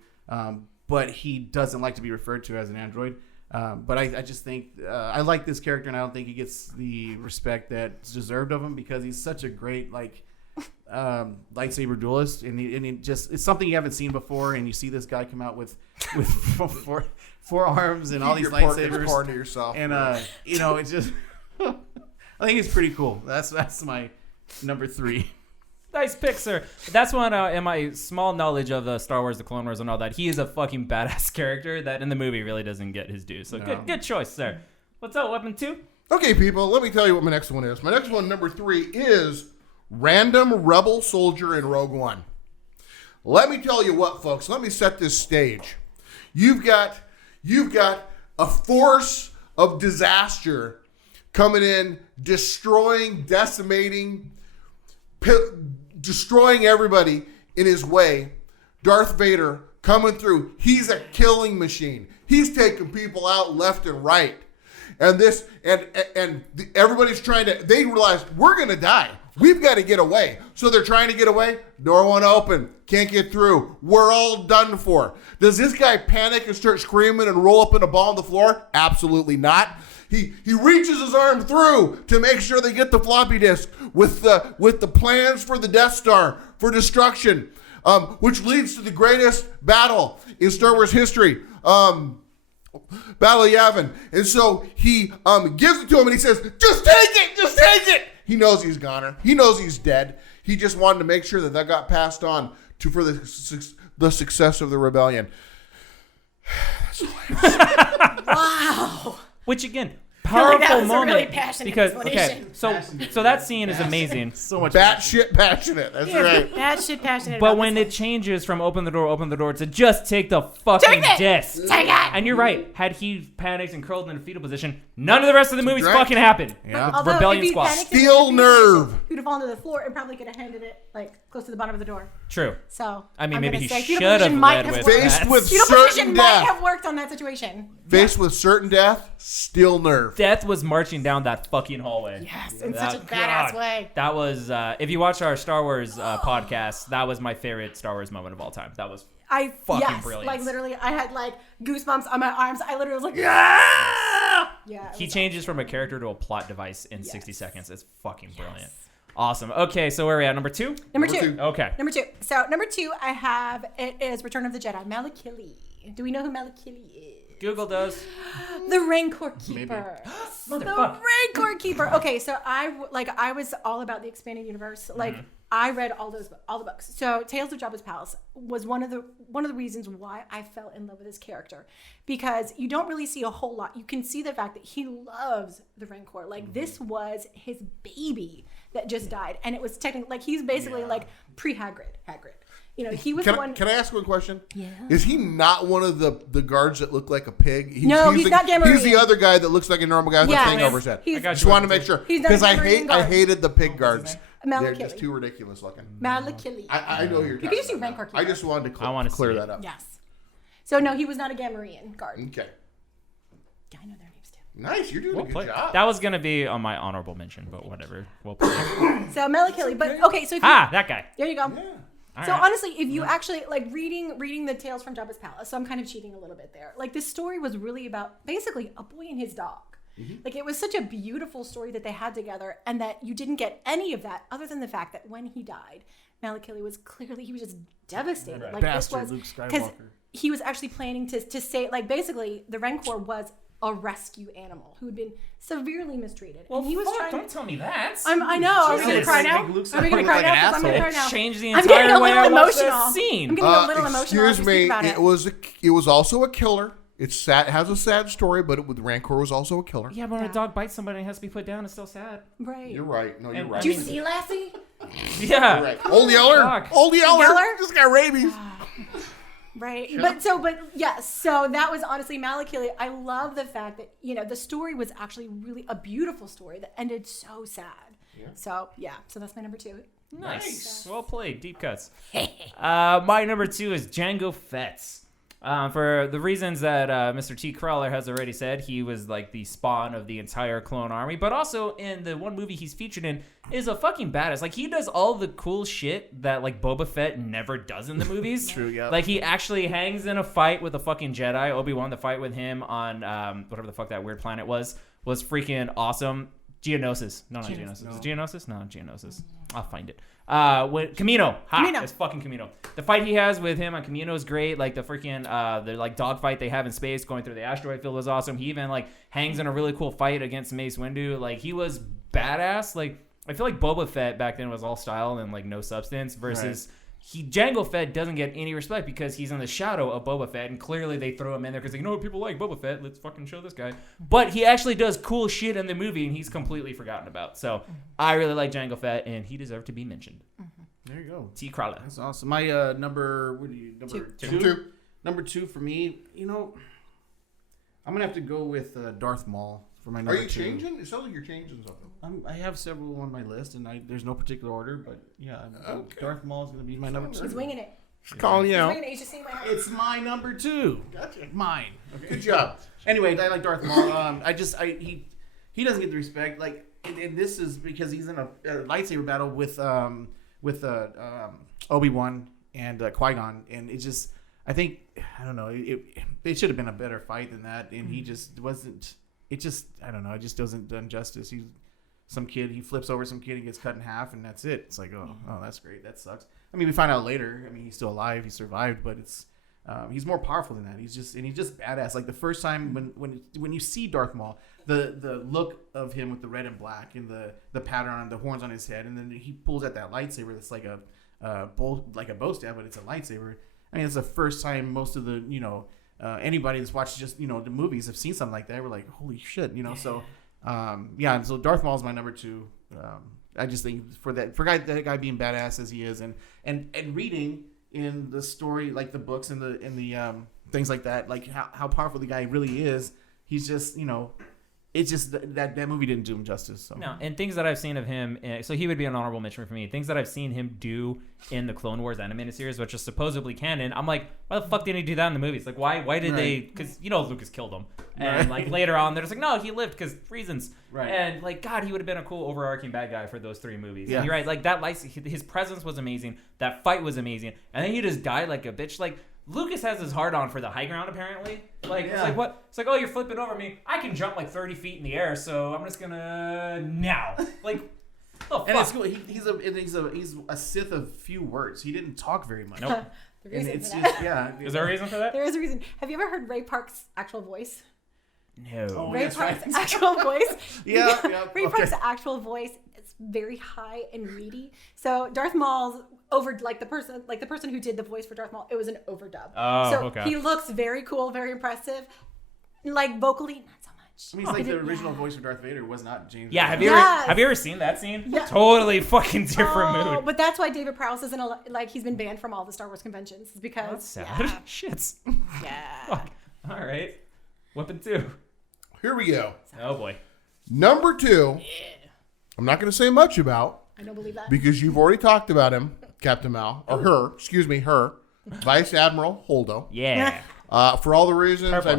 But he doesn't like to be referred to as an android. But I just think I like this character, and I don't think he gets the respect that's deserved of him because he's such a great lightsaber duelist, and it's something you haven't seen before. And you see this guy come out with four arms and all these lightsabers. Porn to yourself, and it's just I think it's pretty cool. That's my number 3. Nice pick, sir. That's one in my small knowledge of Star Wars, the Clone Wars, and all that. He is a fucking badass character that in the movie really doesn't get his due. So good choice, sir. What's up, Weapon 2? Okay, people, let me tell you what my next one is. My next one, number 3, is Random Rebel Soldier in Rogue One. Let me tell you what, folks. Let me set this stage. You've got a force of disaster coming in, destroying, decimating, destroying everybody in his way. Darth Vader coming through. He's a killing machine. He's taking people out left and right. And everybody's trying to, they realize we're going to die. We've got to get away. So they're trying to get away. Door won't open. Can't get through. We're all done for. Does this guy panic and start screaming and roll up in a ball on the floor? Absolutely not. He reaches his arm through to make sure they get the floppy disk with the plans for the Death Star for destruction, which leads to the greatest battle in Star Wars history, Battle of Yavin. And so he gives it to him and he says, "Just take it." He knows he's goner. He knows he's dead. He just wanted to make sure that got passed on for the success of the rebellion. That's all I have to say. Wow. Which again, powerful that was moment. a really passionate because explanation. so that scene is amazing. So much Batshit passionate. That's right. Batshit passionate. But about when this it changes from open the door to just take the fucking Take it! disc. Take it! And you're right. Had he panicked and curled in a fetal position, none of the rest of the movies right. fucking happened. Yeah. Although Rebellion if he Squad. panicked and Steel was in a fetal nerve. position, he would have fallen to the floor and probably could have handed it close to the bottom of the door. True. So I mean, I'm maybe gonna he say should fetal have position might led have with worked. Faced that. with Fetal certain position might death. have worked on that situation. Faced with certain death, steel nerve. Death was marching down that fucking hallway. Yes, in such a badass way. That was, if you watch our Star Wars podcast, that was my favorite Star Wars moment of all time. That was fucking brilliant. Like literally, I had goosebumps on my arms. I literally was like, yeah. Yeah. He changes from a character to a plot device in 60 seconds. It's fucking brilliant. Awesome. Okay, so where are we at? Number 2? Number two. Okay. Number 2. So number 2, I have it is Return of the Jedi. Malakili. Do we know who Malakili is? Google does. The Rancor Keeper. The Rancor Keeper. Okay, so I was all about the expanded universe. I read all the books. So Tales of Jabba's Palace was one of the reasons why I fell in love with this character, because you don't really see a whole lot. You can see the fact that he loves the Rancor. This was his baby that just died, and it was technically he's basically pre-Hagrid. He was the one. Can I ask one question? Yeah. Is he not one of the guards that look like a pig? No, he's not Gamorrean. He's the other guy that looks like a normal guy with a thing over his head. I just wanted to make sure He's not because I Gamorrean guard. hated the pig guards. They're Malakili. just too ridiculous looking. Malakili. I know you're. You can just see Rancor Keeper. I just wanted to clear that up. Yes. So no, he was not a Gamorrean guard. Okay. I know their names too. Nice, you're doing a good job. That was gonna be on my honorable mention, but whatever. We'll play. So Malakili, but okay, so if you, that guy. there you go. Yeah. So honestly, if you actually like reading the tales from Jabba's palace, so I'm kind of cheating a little bit there. Like this story was really about basically a boy and his dog. Like it was such a beautiful story that they had together, and that you didn't get any of that other than the fact that when he died, Malakili was he was just devastated. Right. Like Bastard this was Luke because Skywalker. he was actually planning to say, like, basically the Rancor was a rescue animal who had been severely mistreated. Well, and he was trying don't tell me that. I know. Are we going to cry now? Are we Luke's going to like cry an now? 'Cause I'm going to cry It now. changed the I'm getting entire a way little I watched emotional. that scene. I'm getting a little emotional. as Excuse we me. speak about It was also a killer. It's sad. It has a sad story, but with Rancor was also a killer. Yeah, but when a dog bites somebody and has to be put down, it's still sad. Right. You're right. No, you're And- right. Did you see Lassie? Yeah. Right. Old Yeller. Fuck. Old Yeller. Yeller? Just got rabies. Right. But yes. So that was honestly Malakili. I love the fact that, the story was actually really a beautiful story that ended so sad. Yeah. So that's my number 2. Nice. Well played. Deep cuts. My number 2 is Jango Fett. For the reasons that Mr. T. Crawler has already said, he was like the spawn of the entire clone army, but also in the one movie he's featured in is a fucking badass. Like he does all the cool shit that like Boba Fett never does in the movies. True, yeah. Like he actually hangs in a fight with a fucking Jedi. Obi-Wan, the fight with him on whatever the fuck that weird planet was freaking awesome. Geonosis. No, not Geonosis. No. Is it Geonosis? No, Geonosis. I'll find it. Camino. It's fucking Camino. The fight he has with him on Camino is great. Like the freaking the like dogfight they have in space going through the asteroid field was awesome. He even like hangs in a really cool fight against Mace Windu. Like he was badass. Like I feel like Boba Fett back then was all style and like no substance versus Jango Fett doesn't get any respect because he's in the shadow of Boba Fett, and clearly they throw him in there because people like Boba Fett. Let's fucking show this guy. But he actually does cool shit in the movie, and he's completely forgotten about. So I really like Jango Fett, and he deserved to be mentioned. There you go. T. Crawler. That's awesome. My number 2. Number 2 for me. I'm gonna have to go with Darth Maul for my number 2. Are you changing? It sounds like you're changing something. I have several on my list, and there's no particular order, but Darth Maul is gonna be my number 2. He's winging it. Calling you He's out. winging it. He's just seeing my heart. It's my number 2. Gotcha. Mine. Okay. Good job. Anyway, I like Darth Maul. He doesn't get the respect. Like, and this is because he's in a lightsaber battle with Obi-Wan and Qui-Gon, and it just, I don't know, it should have been a better fight than that, and he just wasn't. It just, I don't know, it just doesn't done justice. He's some kid, he flips over some kid, he gets cut in half, and that's it. It's like, oh, that's great, that sucks. I mean, we find out later. I mean, he's still alive, he survived, but it's. He's more powerful than that. He's just badass. Like the first time when you see Darth Maul, the look of him with the red and black and the pattern on the horns on his head, and then he pulls out that lightsaber that's like a bow stab, but it's a lightsaber. I mean, it's the first time most of the anybody that's watched just the movies have seen something like that. We're like, holy shit, So so Darth Maul is my number 2. I just think for that guy being badass as he is, and reading in the story, like the books and the things like that, like how powerful the guy really is. He's just it's just that movie didn't do him justice. So No, and things that I've seen of him, so he would be an honorable mention for me. Things that I've seen him do in the Clone Wars animated series, which is supposedly canon, I'm like, why the fuck didn't he do that in the movies? Like, why did they? Because Lucas killed him, and like later on, they're just like, no, he lived because reasons. Right. And like, God, he would have been a cool overarching bad guy for those 3 movies. Yeah. And you're right, like that. His presence was amazing. That fight was amazing, and then he just died like a bitch. Like. Lucas has his heart on for the high ground, apparently. Like, It's like, what? It's like, oh, you're flipping over me. I can jump like 30 feet in the air, so I'm just gonna now. Like, oh, fuck. And it's cool. He's a Sith of few words. He didn't talk very much. Nope. The reason And it's for just, that. Is there a reason for that? There is a reason. Have you ever heard Ray Park's actual voice? No. Oh, Ray that's Park's right. actual voice. Yeah. Ray Park's actual voice is very high and reedy. So Darth Maul's over the person who did the voice for Darth Maul, it was an overdub. Oh, so okay. he looks very cool, very impressive. Like vocally, not so much. I mean, it's like the original voice for Darth Vader was not James. Yeah, have Earl. you ever seen that scene? Yeah. Totally fucking different mood. But that's why David Prowse isn't he's been banned from all the Star Wars conventions. It's because That's sad. Yeah. Shits. Yeah. Fuck. All right. Weapon 2. Here we go. Oh boy. Number 2. I'm not going to say much about I don't believe that. because you've already talked about him, Captain Mal, or her, Vice Admiral Holdo. Yeah. For all the reasons, Purple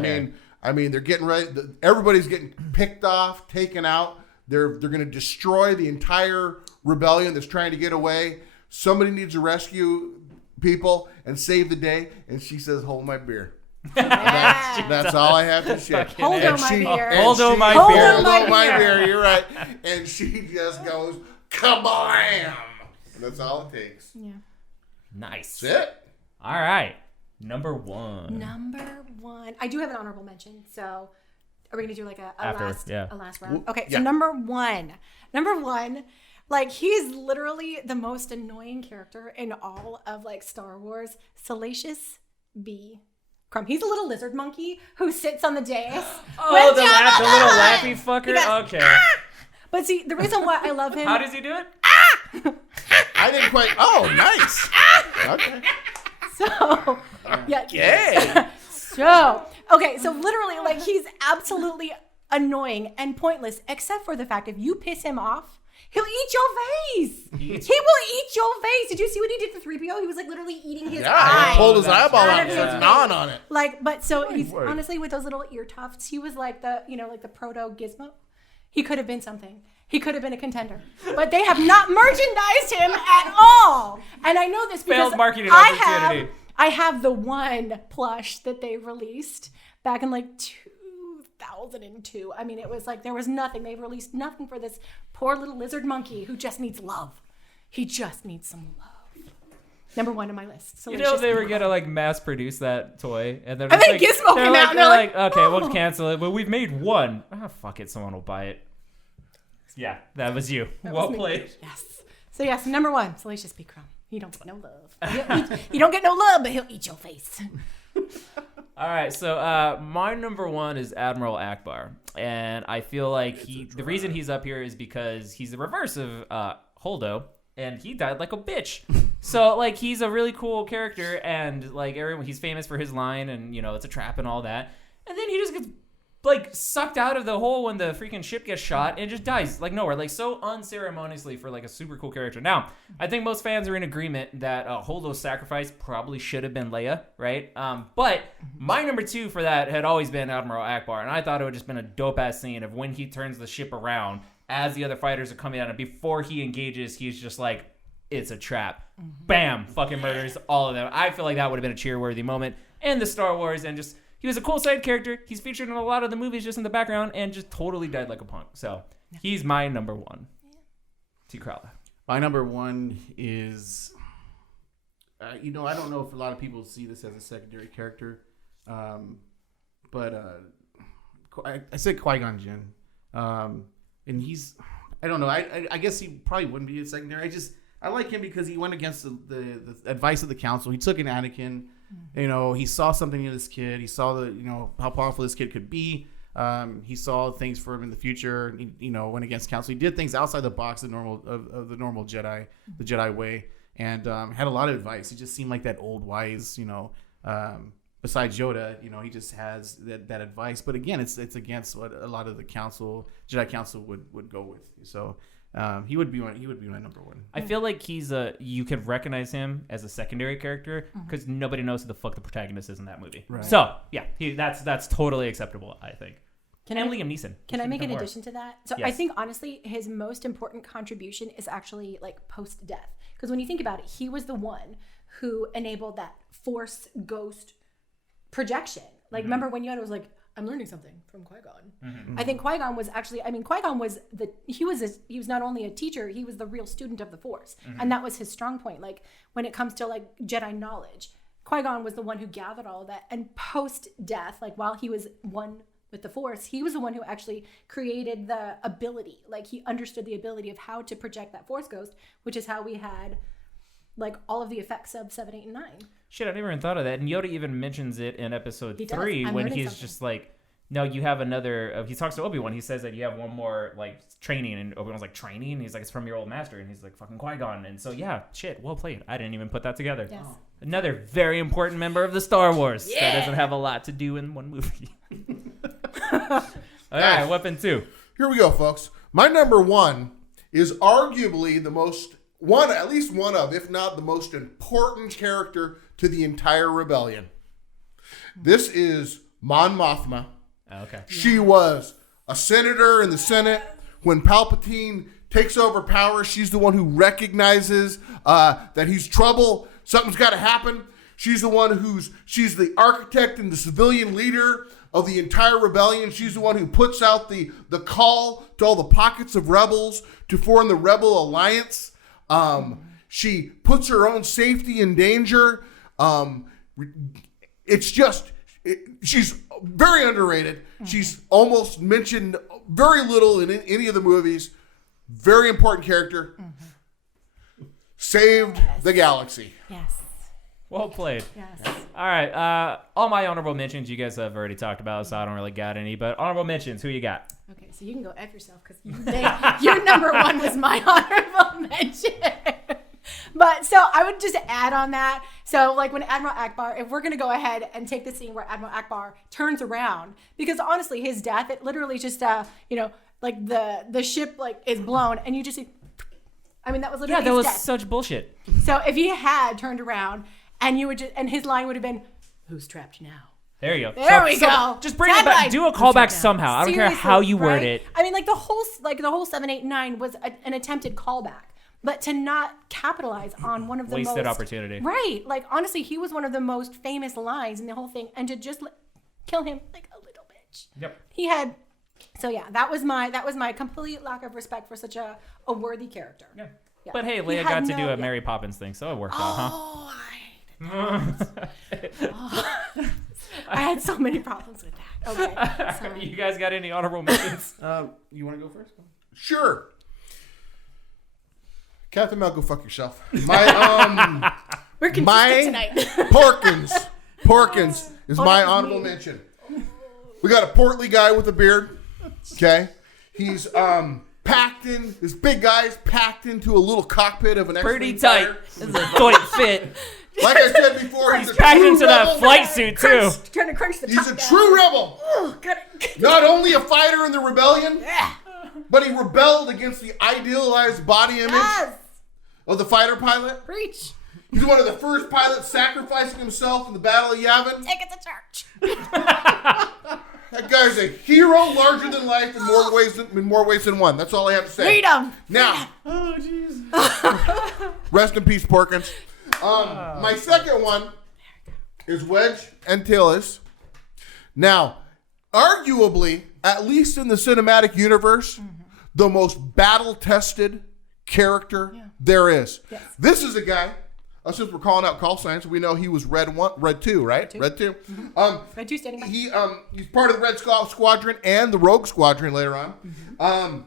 I mean, they're getting ready. Everybody's getting picked off, taken out. They're going to destroy the entire rebellion that's trying to get away. Somebody needs to rescue people and save the day. And she says, "Hold my beer." Yeah. That's all I have to share. Hold on my beer. Hold on my Hold beer. on my beer. You're right. And she just goes, kablam! And that's all it takes. Yeah. Nice. That's it. All right. Number one. Number one. I do have an honorable mention. So are we going to do like a last round? Okay. So Yeah. number one, like he's literally the most annoying character in all of like Star Wars. Salacious B. Crumb. He's a little lizard monkey who sits on the dais. Oh, the little lappy fucker? Goes, okay. But see, the reason why I love him. How does he do it? I didn't quite. Oh, nice. Okay. So, yeah. Yay. So, okay, so literally, like, he's absolutely annoying and pointless, except for the fact if you piss him off, he'll eat your face. He will eat your face. Did you see what he did to 3PO? He was, like, literally eating his eye. He pulled his eyeball out out of and his was face. gnawing on it. Like, but so he's word. honestly with those little ear tufts, he was like the, like the proto Gizmo. He could have been something. He could have been a contender. But they have not merchandised him at all. And I know this because Failed marketing opportunity. I have the one plush that they released back in like 2002. I mean, it was like there was nothing. They released nothing for this poor little lizard monkey who just needs love. He just needs some love. Number one on my list. You know they were gonna like mass produce that toy, and then then Gizmo came out, and they're like, okay, oh. we'll cancel it, but we've made one. Ah, fuck it, someone will buy it. Yeah, that was you. Well played. Yes. So yes, number one, Salacious B. Crumb. You don't get no love. You don't get no love, but he'll eat your face. All right, so my number one is Admiral Akbar, and I feel like the reason he's up here is because he's the reverse of Holdo, and he died like a bitch. So like he's a really cool character, and like everyone, he's famous for his line, and it's a trap and all that, and then he just gets like sucked out of the hole when the freaking ship gets shot and just dies like nowhere, like so unceremoniously for like a super cool character. Now, I think most fans are in agreement that Holdo's sacrifice probably should have been Leia, right? But my number two for that had always been Admiral Akbar, and I thought it would just been a dope ass scene of when he turns the ship around as the other fighters are coming at him. Before he engages, he's just like, it's a trap. Bam, fucking murders all of them. I feel like that would have been a cheer-worthy moment in the Star Wars, and just he was a cool side character. He's featured in a lot of the movies just in the background and just totally died like a punk. So he's my number one. T. Crowley. My number one is, I don't know if a lot of people see this as a secondary character, but I said Qui-Gon Jinn, and he's, I don't know, I guess he probably wouldn't be a secondary. I like him because he went against the advice of the council. He took an Anakin. He saw something in this kid. He saw how powerful this kid could be. He saw things for him in the future. He, went against council. He did things outside the box of the normal Jedi, the Jedi way, and had a lot of advice. He just seemed like that old wise, besides Yoda, he just has that advice. But again, it's against what a lot of the Jedi Council would go with. So. He would be my number one. I feel like you could recognize him as a secondary character because nobody knows who the fuck the protagonist is in that movie. Right. So yeah, that's totally acceptable, I think. And Liam Neeson. Can I make an addition to that? So yes. I think honestly, his most important contribution is actually like post-death, because when you think about it, he was the one who enabled that Force ghost projection. Like remember when Yoda was like, I'm learning something from Qui-Gon. Mm-hmm. I think Qui-Gon was actually, Qui-Gon was he was not only a teacher, he was the real student of the Force. Mm-hmm. And that was his strong point. Like when it comes to like Jedi knowledge, Qui-Gon was the one who gathered all of that. And post-death, like while he was one with the Force, he was the one who actually created the ability. Like he understood the ability of how to project that Force ghost, which is how we had like all of the effects of 7, 8, and 9. Shit, I never even thought of that. And Yoda even mentions it in episode 3 when he's just like, no, you have another. He talks to Obi-Wan. He says that you have one more like training, and Obi-Wan's like, training? And he's like, it's from your old master, and he's like, fucking Qui-Gon. And so yeah, shit, well played. I didn't even put that together. Yes. Oh. Another very important member of the Star Wars that doesn't have a lot to do in one movie. All right, weapon 2. Here we go, folks. My number one is arguably at least one of, if not the most important character to the entire rebellion. This is Mon Mothma. Okay. She was a senator in the Senate. When Palpatine takes over power, she's the one who recognizes that he's trouble, Something's got to happen. She's the one she's the architect and the civilian leader of the entire rebellion. She's the one who puts out the call to all the pockets of rebels to form the Rebel Alliance. She puts her own safety in danger. She's very underrated. She's almost mentioned very little in any of the movies. Very important character. Saved the galaxy. Yes. Well played. Yes. All right. All my honorable mentions you guys have already talked about, so I don't really got any. But honorable mentions, who you got? Okay, so you can go F yourself because your number one was my honorable mention. But so I would just add on that. So like when Admiral Akbar, if we're going to go ahead and take the scene where Admiral Akbar turns around, because honestly, his death, it literally just, like the ship like is blown and you just see, I mean, that was literally that was death. such bullshit. So if he had turned around and and his line would have been, "Who's trapped now?" There you go. There we go. Just bring it back. Do a callback somehow. I don't care how you word right? it. I mean, like the whole 7, 8, 9 was an attempted callback, but to not capitalize on one of the wasted most opportunity. Right. Like honestly, he was one of the most famous lines in the whole thing, and to just kill him like a little bitch. Yep. He had. So yeah, that was my complete lack of respect for such a worthy character. Yeah. Yeah. But hey, He Leia had got to do no- a Mary Poppins thing, so it worked out, huh? Oh, I had so many problems with that. Okay. Sorry. You guys got any honorable mentions? You want to go first? Sure. Captain Mel, go fuck yourself. My We're consistent tonight. Porkins is my honorable mention. We got a portly guy with a beard. Okay, he's packed in. This big guy's packed into a little cockpit of an Pretty X-Wing tight. fighter. This is a tight fit. Like I said before, he's a Packed true into rebel. that flight suit too. Trying to crunch the He's top a down. true rebel. Oh, got it. Not only a fighter in the rebellion, Yeah. but he rebelled against the idealized body image Yes. of the fighter pilot. Preach. He's one of the first pilots sacrificing himself in the Battle of Yavin. Take it to church. That guy's a hero, larger than life in more ways than one. That's all I have to say. Freedom. Now, Oh, jeez. rest in peace, Porkins. My second one is Wedge Antilles. Now, arguably, at least in the cinematic universe, the most battle-tested character there is. Yes. This is a guy. Since we're calling out call signs, we know he was Red 2, right? Red 2. Red 2 standing by. He's part of the Red Squadron and the Rogue Squadron later on.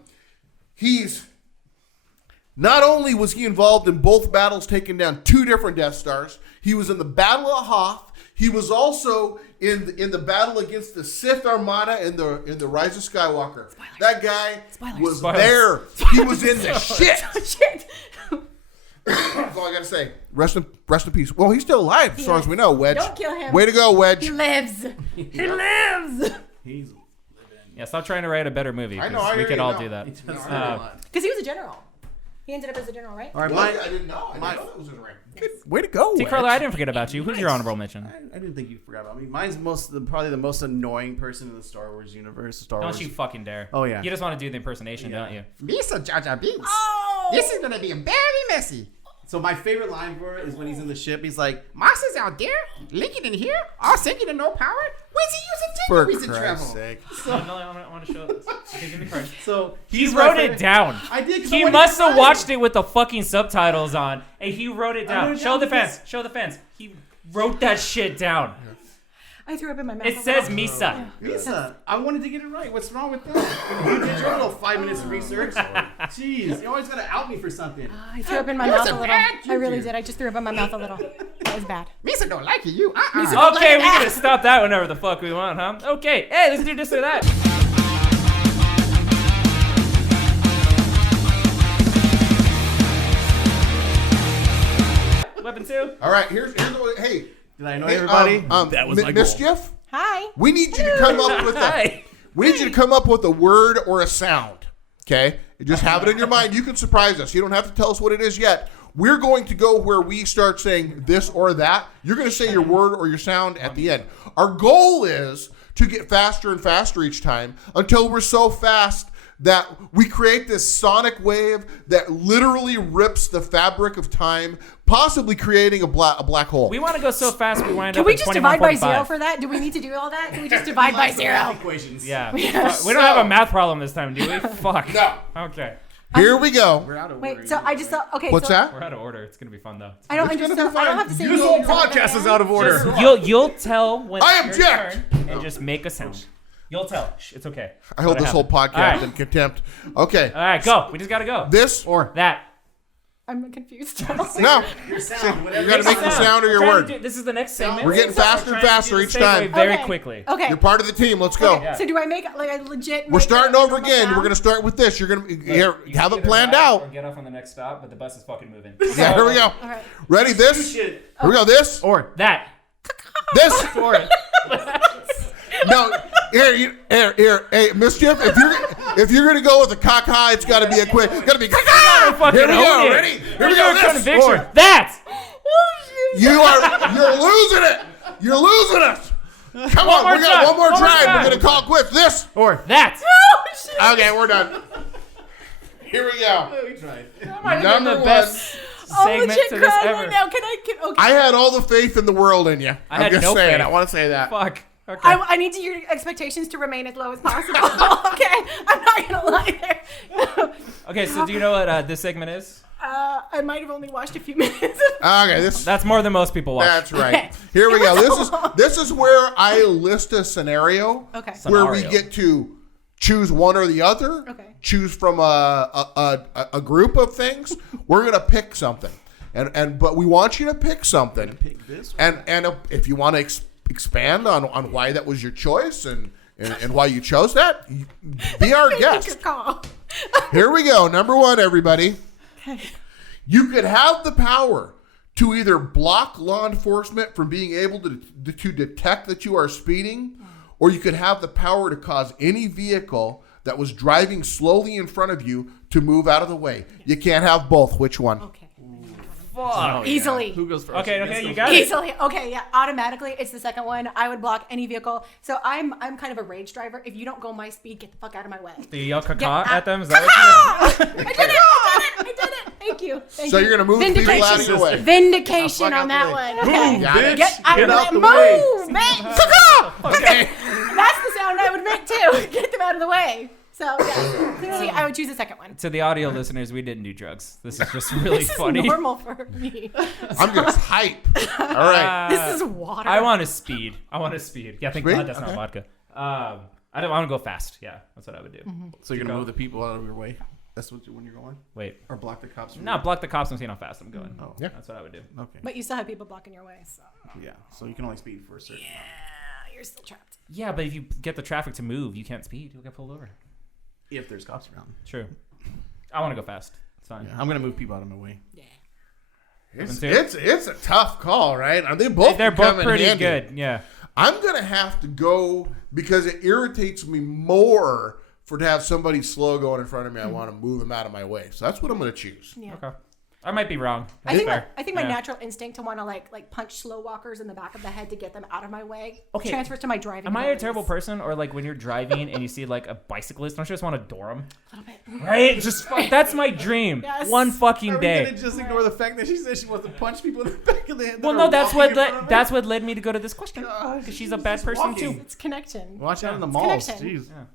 He's not only was he involved in both battles, taking down 2 different Death Stars. He was in the Battle of Hoth. He was also in the battle against the Sith Armada in the Rise of Skywalker. Spoilers. That guy was Spoilers. there. He was in the shit. Shit. That's all I gotta say. Rest in peace. Well, he's still alive as far as we know. Wedge. Don't kill him. Way to go, Wedge. He lives. He lives. He's living. Yeah, stop trying to write a better movie. I 'cause know, I we hear could you all now. do that. He does Uh, a lot. Because he was a general. He ended up as a general, right? All right, Well, mine. I didn't know. I didn't know that was his rank. Way to go, See, Wedge. Carla, I didn't forget about you. Who's your honorable mention? I didn't think you forgot about me. Mine's probably the most annoying person in the Star Wars universe. Star Wars. Don't you fucking dare. Oh, yeah. You just want to do the impersonation, Yeah. don't you? Misa Jar Jar Binks. Oh. This is gonna be very messy. So my favorite line for it is when he's in the ship. He's like, Mars out there, Lincoln in here, all sinking to no power. When's he using For technologies in Christ's travel? sake. I want to show this. Give me the card. so He he's my wrote favorite- it down. I did. 'cause He nobody must have read watched it with the fucking subtitles on, and he wrote it I down. wrote it Show down the because- fence. Show the fence. He wrote that shit down. I threw up in my mouth. It a says little. Misa. Lisa, I wanted to get it right. What's wrong with that? You did your little 5 minutes of research. Jeez, you always gotta out me for something. I threw up in my You're mouth a some little. bad I really juju. did. I just threw up in my mouth a little. That was bad. Misa don't like you. Okay, we can stop that whenever the fuck we want, huh? Okay, hey, let's do this or that. Weapon 2. All right, here's what. Hey, Did I know hey, everybody? that was Mischief. Hi. We need you to come up with a. Hi. We need you to come up with a word or a sound. Okay, you just have it in your mind. You can surprise us. You don't have to tell us what it is yet. We're going to go where we start saying this or that. You're going to say your word or your sound at the end. Our goal is to get faster and faster each time until we're so fast that we create this sonic wave that literally rips the fabric of time, possibly creating a black hole. We want to go so fast we wind Can up we at just divide by 2145. zero for that? Do we need to do all that? Can we just divide by zero? Equations. Yeah. We don't have a math problem this time, do we? Fuck. No. Okay. Here we go. We're out of Wait, order. so I just thought, okay. What's so that? We're out of order. It's gonna be fun though. I don't It's gonna understand. be I don't fine. have to say This whole podcast is out of order. Just, you'll tell when I it's your object! turn and just make a sound. You'll tell. Shh, it's okay. I hold Let it this whole happen. podcast All right. in contempt. Okay. All right, go. We just gotta go. This Or That. I'm confused. no. your sound, whatever. You got to make the sound or your Trying to word. do- This is the next segment. We're getting faster We're and trying to faster do each the segue time. very Okay. quickly. Okay. You're part of the team. Let's go. Yeah. So do I make like a legit? We're starting over again. Sound? We're gonna start with this. You're gonna here You have can it either planned ride out. Or get off on the next stop, but the bus is fucking moving. Yeah, here we go. All right. Ready? This. Here we go. This. Or That. This. For it. No. Here. Hey, Mischief. If you're gonna go with a cock high, it's gotta be a quick. It's gotta be. Fucking Here we own go. it. Ready? Here we Where's go. your This. conviction? Or- That. You're losing it. You're losing us. Come One on. more We got time. one more One more try. time. We're gonna call it quits. This. or That. Okay, we're done. Here we go. we tried. Number the one. best Oh, segment legit to this crying ever. right now. Can okay. I had all the faith in the world in you. I had I'm just no saying. faith. I want to say that. Fuck. Okay. I need your expectations to remain as low as possible. Okay, I'm not gonna lie there. Okay, so do you know what this segment is? I might have only watched a few minutes. Okay, this. That's more than most people watch. That's right. Okay. Here we go. It was This is where I list a scenario Okay. where we Scenario. get to choose one or the other. Okay. Choose from a group of things. We're gonna pick something, but we want you to pick something. Pick this. And if you want to expand on why that was your choice and why you chose that, be our Make your guest. call. Here we go. Number one, everybody. You could have the power to either block law enforcement from being able to detect that you are speeding, or you could have the power to cause any vehicle that was driving slowly in front of you to move out of the way. You can't have both. Which one? Okay. Fuck. Easily. Who goes first? Okay, you got it. Easily. Okay, yeah. Automatically, it's the second one. I would block any vehicle. So I'm kind of a rage driver. If you don't go my speed, get the fuck out of my way. Do you yell caca Get out. at them? Is that what I did it. Thank you. Thank So you. you're gonna move people out of your way. Vindication Fuck out on the that way. one. Okay. Got it. Get out, Get of out the the way. move, man. Okay. That's the sound I would make too. Get them out of the way. So yeah, clearly I would choose the second one. To the audio listeners, we didn't do drugs. This is just really This funny. is normal for me. I'm just hype. All right. This is water. I want to speed. Yeah, thank Speed? God that's not Okay. vodka. I don't want to go fast. Yeah, that's what I would do. So you're gonna move the people out of your way. That's what when you're going, Wait. or block the cops. From No, block the cops and see how fast I'm going. Oh, Yeah. That's what I would do. okay. But you still have people blocking your way, so Yeah. So you can only speed for a certain. you're still trapped. Yeah, but if you get the traffic to move, you can't speed. You'll get pulled over. If there's cops around. True. I want to go fast. It's fine. Yeah, I'm gonna move people out of my way. It's a tough call, right? They both They're come both in pretty handy. good. Yeah. I'm gonna have to go because it irritates me more to have somebody slow going in front of me. I want to move them out of my way, so that's what I'm gonna choose. Yeah. Okay. I might be wrong. I That's think my fair. Yeah. natural instinct to want to like punch slow walkers in the back of the head to get them out of my way Okay. transfers to my driving. Am I a abilities. terrible person, or like when you're driving and you see like a bicyclist, don't you just want to door him? A little bit. Right? Just that's my dream. Yes. One fucking Are we day. gonna just ignore the fact that she said she wants to punch people in the back of the head? Well, that no, are that's walking what in front of her? that's what led me to go to this question. God, Because she's a she's bad just person walking. too. It's connection. Watch out in the It's malls. connection. Jeez. Yeah.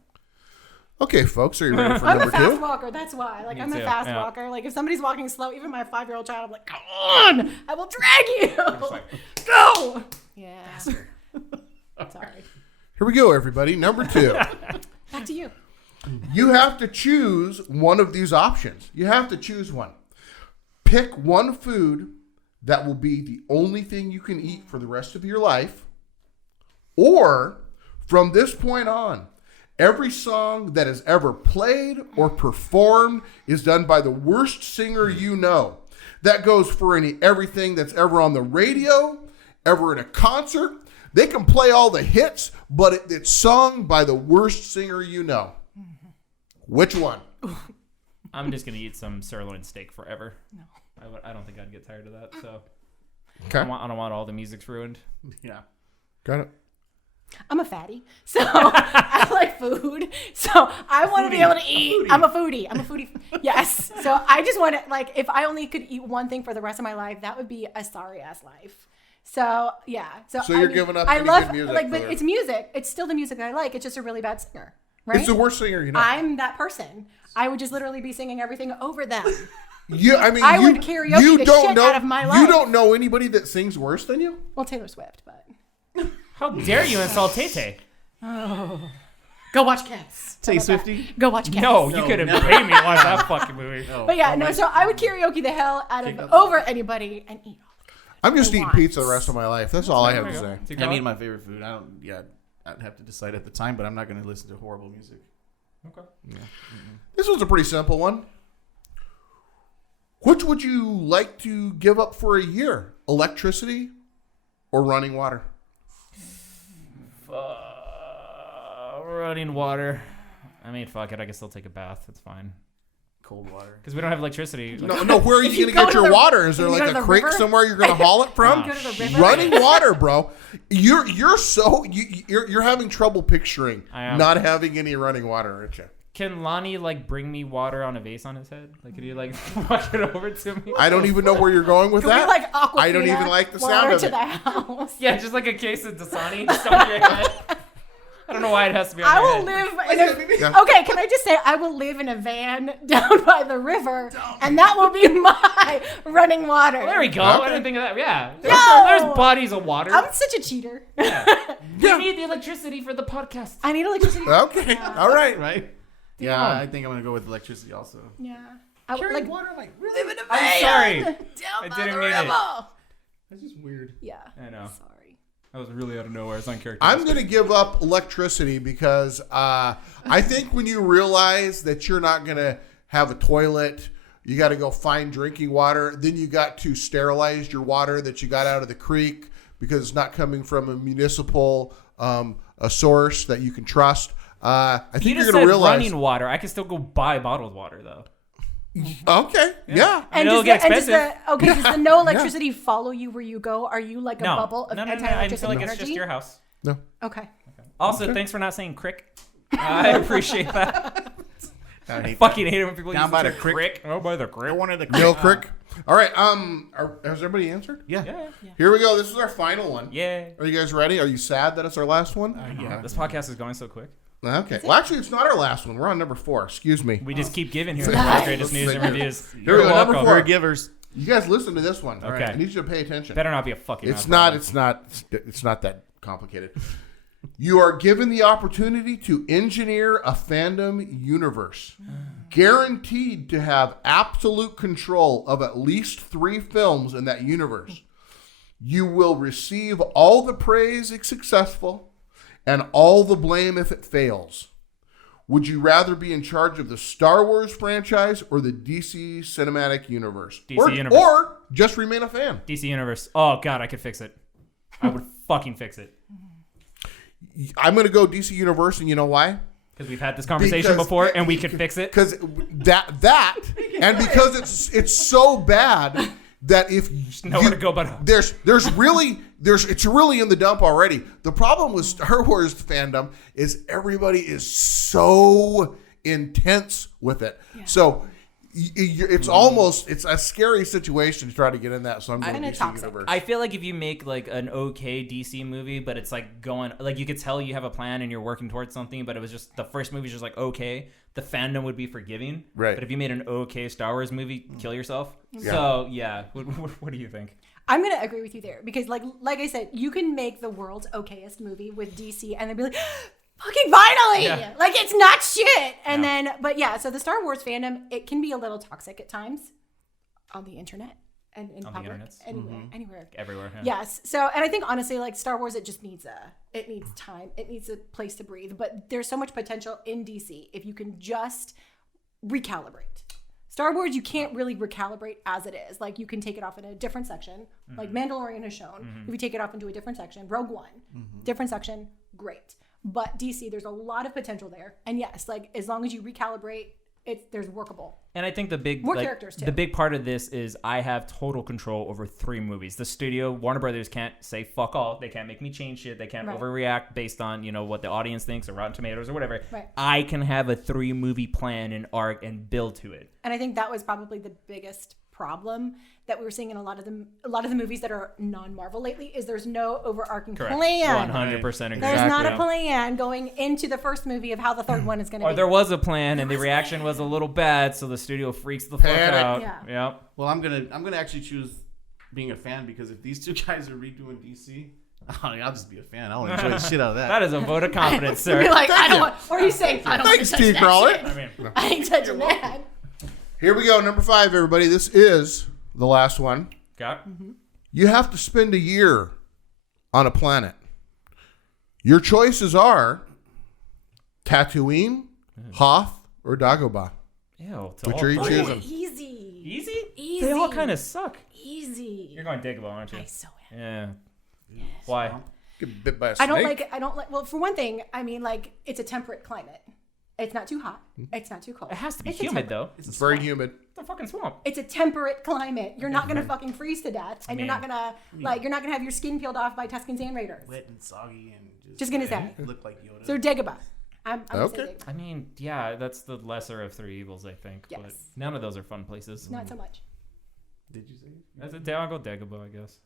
Okay, folks, are you ready for I'm number a fast two? walker. That's why. Like Me I'm a too, fast yeah. walker. Like if somebody's walking slow, even my 5-year-old child, I'm like, come on, I will drag you. Go. Yeah. Sorry. Here we go, everybody. Number two. Back to you. You have to choose one of these options. You have to choose one. Pick one food that will be the only thing you can eat for the rest of your life, or from this point on, every song that is ever played or performed is done by the worst singer you know. That goes for everything that's ever on the radio, ever in a concert. They can play all the hits, but it's sung by the worst singer you know. Which one? I'm just gonna eat some sirloin steak forever. No. I don't think I'd get tired of that. So Okay. I don't want all the music's ruined. Yeah. Got it. I'm a fatty, so I like food. So I want to be able to eat. I'm a foodie. Yes. So I just want to, like, if I only could eat one thing for the rest of my life, that would be a sorry ass life. So yeah. So you're giving up I any love good music like, but for- it's music. It's still the music that I like. It's just a really bad singer. Right? It's the worst singer you know. I'm that person. I would just literally be singing everything over them. Yeah, I mean, I would karaoke the shit out of my life. You don't know anybody that sings worse than you? Well, Taylor Swift, but How dare you insult Tay-Tay? go watch Cats. Tay Swifty. Go watch Cats. No, you couldn't pay me to watch that fucking movie. But yeah, no. So I would karaoke the hell out of over anybody and eat. I'm just eating want. pizza the rest of my life. That's all I have to say. Keep I going. mean, my favorite food. I'd have to decide at the time, but I'm not going to listen to horrible music. Okay. This one's a pretty simple one. Which would you like to give up for a year? Electricity or running water? Running water. I mean, fuck it. I can still take a bath. It's fine. Cold water. Because we don't have electricity. No, where are you going to go get to your the- water? Is there you like go a to the creek river? somewhere you're going to haul it from? Go to the river. Running water, bro. You're having trouble picturing I am. not having any running water, aren't you? Can Lonnie like bring me water on a vase on his head? Like, could he like walk it over to me? I don't even know where you're going with Could we that. like Aquafina I don't even like the water sound of to it. the house? Yeah, just like a case of Dasani just on your head. I don't know why it has to be on I your will head. live in a, Yeah. okay, can I just say I will live in a van down by the river and that will be my running water. There we go. Okay. I didn't think of that. Yeah. No! There's bodies of water. I'm such a cheater. We need the electricity for the podcast. I need electricity. Okay, all right. Right? Yeah, on. I think I'm going to go with electricity also. Yeah. I would like water, like, live in a van I'm sorry. down I by didn't the mean it. river. That's just weird. Yeah. I know. Sorry. That was really out of nowhere. It's uncharacteristic. I'm going to give up electricity because I think when you realize that you're not going to have a toilet, you got to go find drinking water. Then you got to sterilize your water that you got out of the creek because it's not coming from a municipal a source that you can trust. I You think you're just going to said realize. running water. I can still go buy bottled water though. Okay, yeah. I mean, it'll get expensive. Does the no electricity follow you where you go? Are you like a No. bubble of No. I anti-electricity feel like energy? it's just your house. No. Okay. Also, thanks for not saying crick. I appreciate that. I hate Fucking hate it when people Down use by the the term crick. crick. Oh, by the crick. one of the Mill Creek. All right. Has everybody answered? Yeah. Yeah. Here we go. This is our final one. Yeah. Are you guys ready? Are you sad that it's our last one? Yeah. This podcast is going so quick. Okay. Well, actually, it's not our last one. We're on number 4. Excuse me. We just keep giving here the greatest news and reviews. Here we go. Number welcome. 4. givers. You guys listen to this one. Okay. I need you to pay attention. Better not be a fucking. It's mouth not. It's not that complicated. You are given the opportunity to engineer a fandom universe, guaranteed to have absolute control of at least 3 films in that universe. You will receive all the praise if successful, and all the blame if it fails. Would you rather be in charge of the Star Wars franchise or the DC Cinematic Universe? DC Universe. Or just remain a fan? DC Universe. Oh god, I could fix it. I would fucking fix it. I'm going to go DC Universe, and you know why? Because we've had this conversation Because- before, and we could fix it. Because and because it's so bad that if Nowhere to go but up. it's really in the dump already. The problem with Star Wars fandom is everybody is so intense with it. So it's a scary situation to try to get in that. So I'm going Kinda to DC toxic. Universe. I feel like if you make like an okay DC movie, but it's like going like you could tell you have a plan and you're working towards something, but it was just the first movie's just like okay, the fandom would be forgiving. Right. But if you made an okay Star Wars movie, kill yourself. Yeah. So yeah, what do you think? I'm gonna agree with you there because, like I said, you can make the world's okayest movie with DC, and then be like, "Fucking finally!" Yeah. Like it's not shit. And Yeah. then, but yeah, so the Star Wars fandom, it can be a little toxic at times on the internet and in On the public, internets. anywhere. Everywhere. Yeah. Yes. So, and I think honestly, like Star Wars, it needs time. It needs a place to breathe. But there's so much potential in DC if you can just recalibrate. Star Wars, you can't really recalibrate as it is. Like you can take it off in a different section, like Mandalorian has shown. If you take it off into a different section, Rogue One, different section, great. But DC, there's a lot of potential there. And yes, like as long as you recalibrate there's workable. And I think the big More characters, too. The big part of this is I have total control over 3 movies. The studio, Warner Brothers, can't say fuck all. They can't make me change shit. They can't Right. overreact based on what the audience thinks or Rotten Tomatoes or whatever. Right. I can have a 3-movie plan and arc and build to it. And I think that was probably the biggest problem that we were seeing in a lot of the movies that are non-Marvel lately is there's no overarching Correct. plan. 100% agree. There's not a plan going into the first movie of how the third one is going to Or be. there was a plan and the reaction was a little bad, so the studio freaks the fuck Panic. out. Yeah. Yep. Well, I'm gonna actually choose being a fan because if these 2 guys are redoing DC, I'll just be a fan. I'll enjoy the shit out of that. That is a vote of confidence, sir. You're like, I don't want, or he's saying, I don't want Thanks, to touch Steve that Crawler. shit. I mean, I ain't touching that. Here we go. Number 5, everybody. This is the last one. got You have to spend a year on a planet. Your choices are Tatooine, Hoth, or Dagobah. Ew. to Which all are you 3. choosing? Easy. Easy? Easy. They all kind of suck. Easy. You're going Dagobah, aren't you? I so am. Yeah. Why? Get bit by a I snake. don't like, well, for one thing, I mean, like, it's a temperate climate. It's not too hot. It's not too cold. It has to be It's a humid, temperate- though. It's very humid. It's a fucking swamp. It's a temperate climate. You're not gonna fucking freeze to death, and you're not gonna you're not gonna have your skin peeled off by Tuscan Sand Raiders. wet and soggy and Just gonna say. look like Yoda. So Dagobah. I'm Okay. gonna say Dagobah. I mean, yeah, that's the lesser of 3 evils, I think. But Yes. none of those are fun places. Not so much. Did you say? That's a I'll go Dagobah, I guess.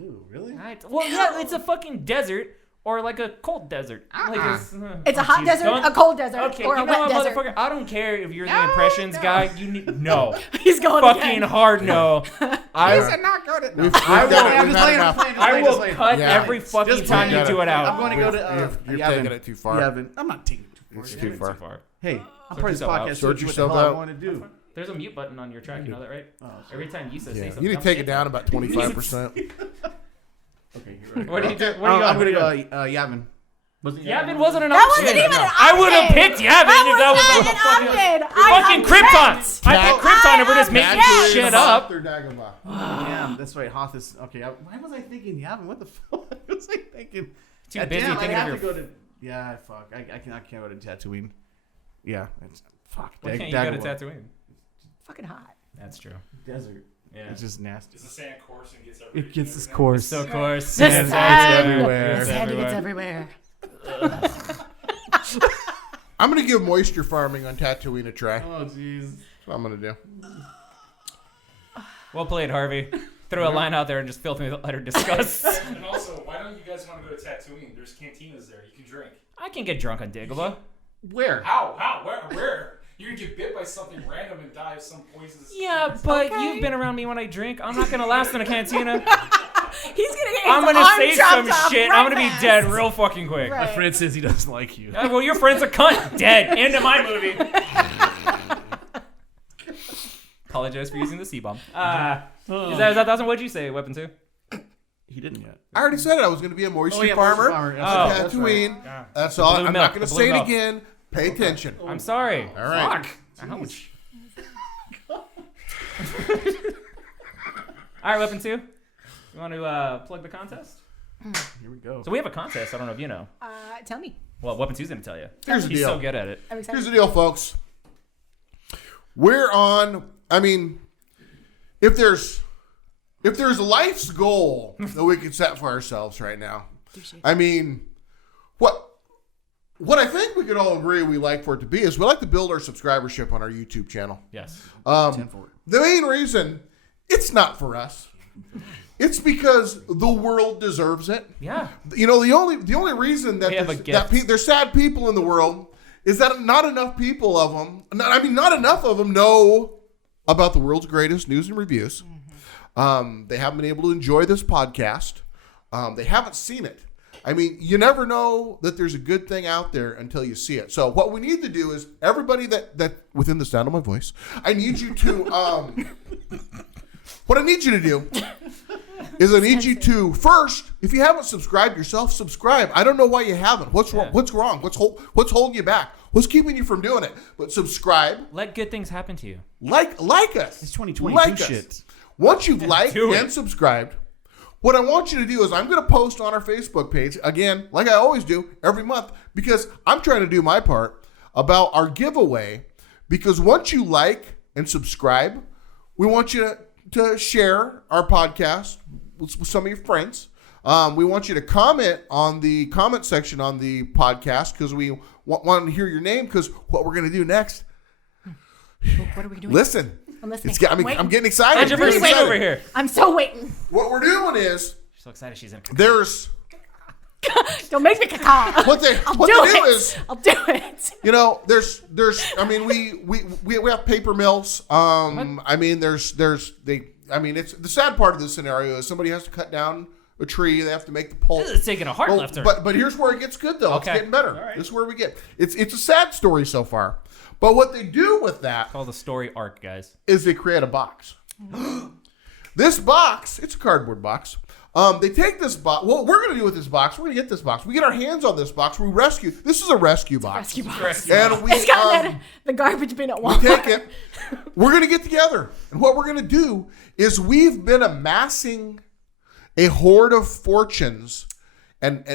Ooh, really? Well, yeah, it's a fucking desert or like a cold desert. Like It's a hot jeez, desert, don't- a cold desert, Okay, or you a know wet what, desert. motherfucker? I don't care if you're the impressions guy. You need no. He's going Fucking again. hard no. I not good at We've I done will- it. I'm We've just had playing. I'm enough. playing. I will playing. cut Yeah. every fucking Just time play you it. do it out. I'm going to go to. You're Yavin. taking it too far. Yavin. I'm not taking it too far. It's Yavin. too far. Hey, I'm part of this yourself out. podcast. Sort What the yourself hell I out. want to do? There's a mute button on your track. You know that, right? Every time you say Yeah. something, You need to I'm take it shit. down about 25%. Okay, you're right. What do you do? What do you I'm going? gonna go Yavin. Wasn't Yavin wasn't an That option. wasn't even an I would have option. picked Yavin if that was not an option. fucking Krypton. I picked Krypton if we're just making Yes. shit up. Or Dagobah. Damn, that's right. Hoth is okay. Why was I thinking Yavin? What the fuck was I thinking? Too busy damn, thinking I of have your. to go to. Yeah, fuck. I can't go to Tatooine. Yeah, it's, fuck. Why can't you go to Tatooine? Fucking hot. That's true. Desert. Yeah. It's just nasty. It's the sand course and gets everything. It gets its course. So coarse. The Sand sand. everywhere. The sand gets everywhere. I'm going to give moisture farming on Tatooine a try. That's Oh jeez. what I'm going to do. Well played, Harvey. Throw a line out there and just fill me with utter disgust. And also, why don't you guys want to go to Tatooine? There's cantinas there. You can drink. I can get drunk on Dagobah. Where? How? Where? You're gonna get bit by something random and die of some poisonous. Yeah, but Okay. you've been around me when I drink. I'm not gonna last in a cantina. He's gonna get I'm his gonna arm say chopped some off shit. right I'm gonna be fast. dead real fucking quick. Right. My friend says he doesn't like you. Well, your friend's a cunt. Dead. End of my movie. Apologize for using the C-bomb. Is that what'd you say, Weapon 2? He didn't yet. I already said it. I was going to be a moisture moisture farmer. farmer. On That's right. Tatooine. Yeah. That's The all. blue I'm milk, not going the to blue say it milk. again. Pay attention. I'm sorry. All right. Fuck. Ouch. All right, Weapon 2. You want to plug the contest? Here we go. So we have a contest. I don't know if you know. Tell me. Well, Weapon 2's going to tell you. Here's the He's deal. so good at it. I'm excited. Here's the deal, folks. We're on. I mean, if there's a life's goal that we could set for ourselves right now, I mean, what I think we could all agree we like for it to be is we like to build our subscribership on our YouTube channel. Yes. The main reason it's not for us. It's because the world deserves it. Yeah. You know, the only reason that We have a there's sad people in the world is that not enough people of them. Not enough of them know about the world's greatest news and reviews. They haven't been able to enjoy this podcast. They haven't seen it. I mean, you never know that there's a good thing out there until you see it. So what we need to do is everybody that within the sound of my voice, I need you to what I need you to do is I need you to first, if you haven't subscribed yourself, subscribe. I don't know why you haven't. What's wrong? What's wrong? What's holding you back? What's keeping you from doing it? But subscribe. Let good things happen to you. Like us. It's 2020. Like Do us. shit. Once you've liked do it. and subscribed, what I want you to do is I'm going to post on our Facebook page, again, like I always do, every month, because I'm trying to do my part about our giveaway, because once you like and subscribe, we want you to share our podcast with some of your friends. We want you to comment on the comment section on the podcast because we want to hear your name, because what we're going to do next. What are we doing? Listen. I'm listening. I'm getting excited. Controversy over here. I'm so waiting. What we're doing is She's so excited she's in. there's Don't make me caca. what they I'll do do is, I'll do it. you know, there's I mean we have paper mills. I mean it's the sad part of this scenario is somebody has to cut down a tree. They have to make the pole. This is taking a hard left turn. But here's where it gets good though. Okay. It's getting better. All right. This is where we get. It's a sad story so far. But what they do with that Call the story arc, guys. is they create a box. This box, it's a cardboard box. They take this box. What we're going to do with this box, we're going to get this box. We get our hands on this box. We rescue. This is a rescue box. Rescue box. And we It's got the garbage bin at Walmart. take it. We're going to get together. And what we're going to do is we've been amassing a hoard of fortunes and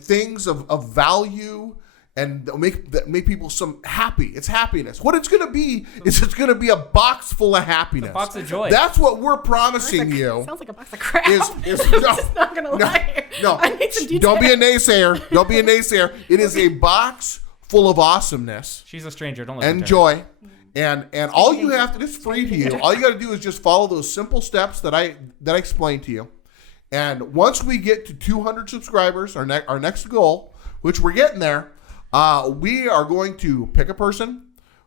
things of value and that make people some happy. It's happiness. What it's going to be is it's going to be a box full of happiness. A box of joy. That's what we're promising you. Sounds like a box of crap. Is I'm just not gonna lie. No, I need some details. don't be a naysayer. Don't be a naysayer. It is a box full of awesomeness She's a stranger. Don't listen and to her. joy. And all you have to, it's free to you. All you got to do is just follow those simple steps that I explained to you. And once we get to 200 subscribers, our next goal, which we're getting there, we are going to pick a person.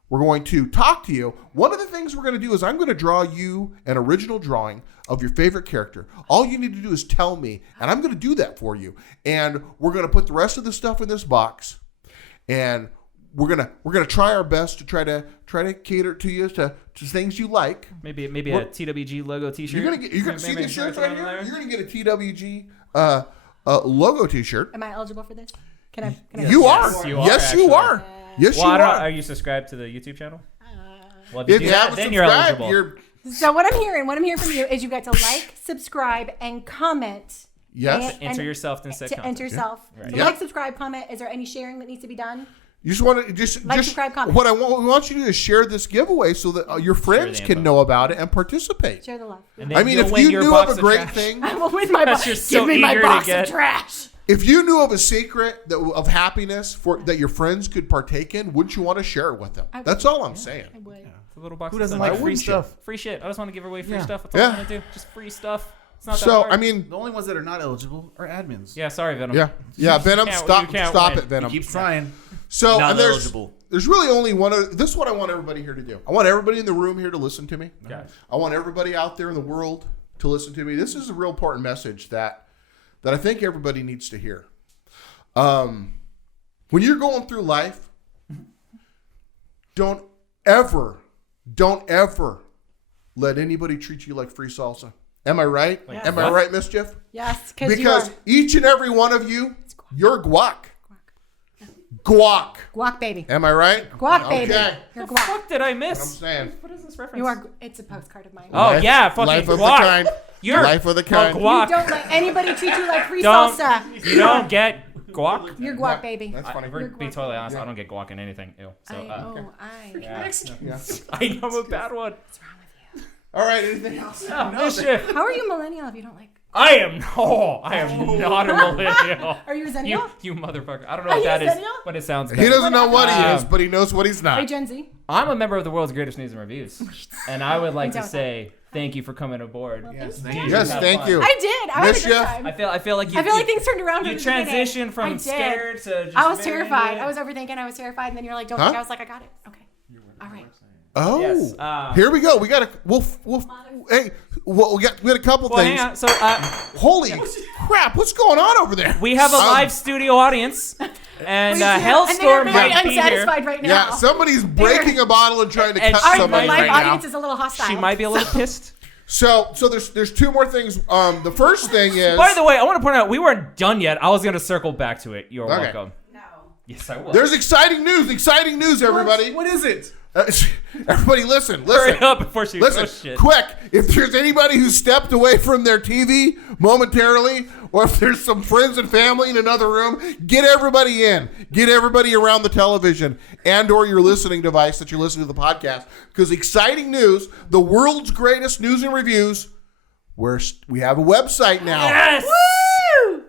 We're going to talk to you. One of the things we're going to do is I'm going to draw you an original drawing of your favorite character. All you need to do is tell me, and I'm going to do that for you. And we're going to put the rest of the stuff in this box, and we're gonna try our best to try to cater to you to things you like. Maybe a TWG logo T-shirt. You're gonna see these shirts right here. There. You're gonna get a TWG logo T-shirt. Am I eligible for this? Can I? You Yes, are. you are, Yes, you actually. are. Yes, Well, you are. are you subscribed to the YouTube channel? Well, If you haven't then you're subscribed, eligible. So what I'm hearing from you is you got to like, subscribe, and comment. Yes. And- Enter yourself in to set enter content. yourself. Right. So Yeah. like, subscribe, comment. Is there any sharing that needs to be done? You just want to just subscribe, comment. what we want you to do is share this giveaway so that your friends the can info. know about it and participate. Share the love. And then I mean, you'll if win you your knew box of a great trash. thing, I will win my box. You're so Give me my eager to box get. of trash. if you knew of a secret of happiness that your friends could partake in, wouldn't you want to share it with them? I would. That's all I'm saying. I would. It's a little box. Who of doesn't stuff. like free wouldn't you? stuff? free shit? I just want to give away free Yeah. stuff. That's all Yeah. I want to do. Just free stuff. It's not that So hard. I mean, The only ones that are not eligible are admins. Yeah, sorry, Venom. yeah, Venom, You stop can't win. win. It, Venom. He keeps trying. So Not and there's eligible. there's really only one. This is what I want everybody here to do. I want everybody in the room here to listen to me. Got it. I want everybody out there in the world to listen to me. This is a real important message that I think everybody needs to hear. When you're going through life, don't ever let anybody treat you like free salsa. Am I right? Yes. Am I right, Mischief? Yes, Because each and every one of you, you're guac. Guac. guac baby. Am I right? Guac baby. Okay. You're What the guac. fuck did I I'm miss? saying. What is this reference? You are. It's a postcard of mine. Oh Life- yeah, fucking life of the guac. kind. You're Life of the kind. guac. You don't let anybody treat you like free Don't- salsa. You don't get guac. You're guac baby. That's funny. To be guac. totally honest, I don't get guac in anything. Ew. So, Yeah. I know I'm a bad one. All right. Anything else? Oh, Mischief. How are you millennial if you don't like? I am not a millennial. Are you a zennial? You motherfucker. I don't know Are what you that a is, zennial? but it sounds He good. doesn't know what he is, Um, but he knows what he's Are you not. Gen Z? I'm a member of the world's greatest news and reviews, and I would like to Don't. say thank you for coming aboard. Yes, Did thank you you. Yes, have thank fun? you. I did. I had a Mischief. good time. I feel like you. I feel like things turned around. You from the beginning. transitioned I from did. scared to just. I was very terrified. into it. I was overthinking. I was terrified, and then you're like, "Don't Huh? think." I was like, "I got it." Okay. All right. Oh, Yes, here we go. We got a. Hey, we had a couple Well, things. hang on. So Holy crap! What's going on over there? we have a live studio audience, and And they're Hellstorm very might be here. unsatisfied right now. Yeah, somebody's breaking a bottle and trying to And cut our The somebody live right now. audience is a little hostile. She might be a little pissed. So there's two more things. The first thing is. By the way, I want to point out we weren't done yet. I was going to circle back to it. You're Okay. welcome. No. Yes, I was. There's exciting news! Exciting news, everybody! What is it? Everybody, listen! Hurry Listen! up before she Listen! throws shit. Quick! If there's anybody who stepped away from their TV momentarily, or if there's some friends and family in another room, get everybody in. Get everybody around the television and or your listening device that you're listening to the podcast. Because exciting news, the world's greatest news and reviews, we have a website now. Yes! Woo!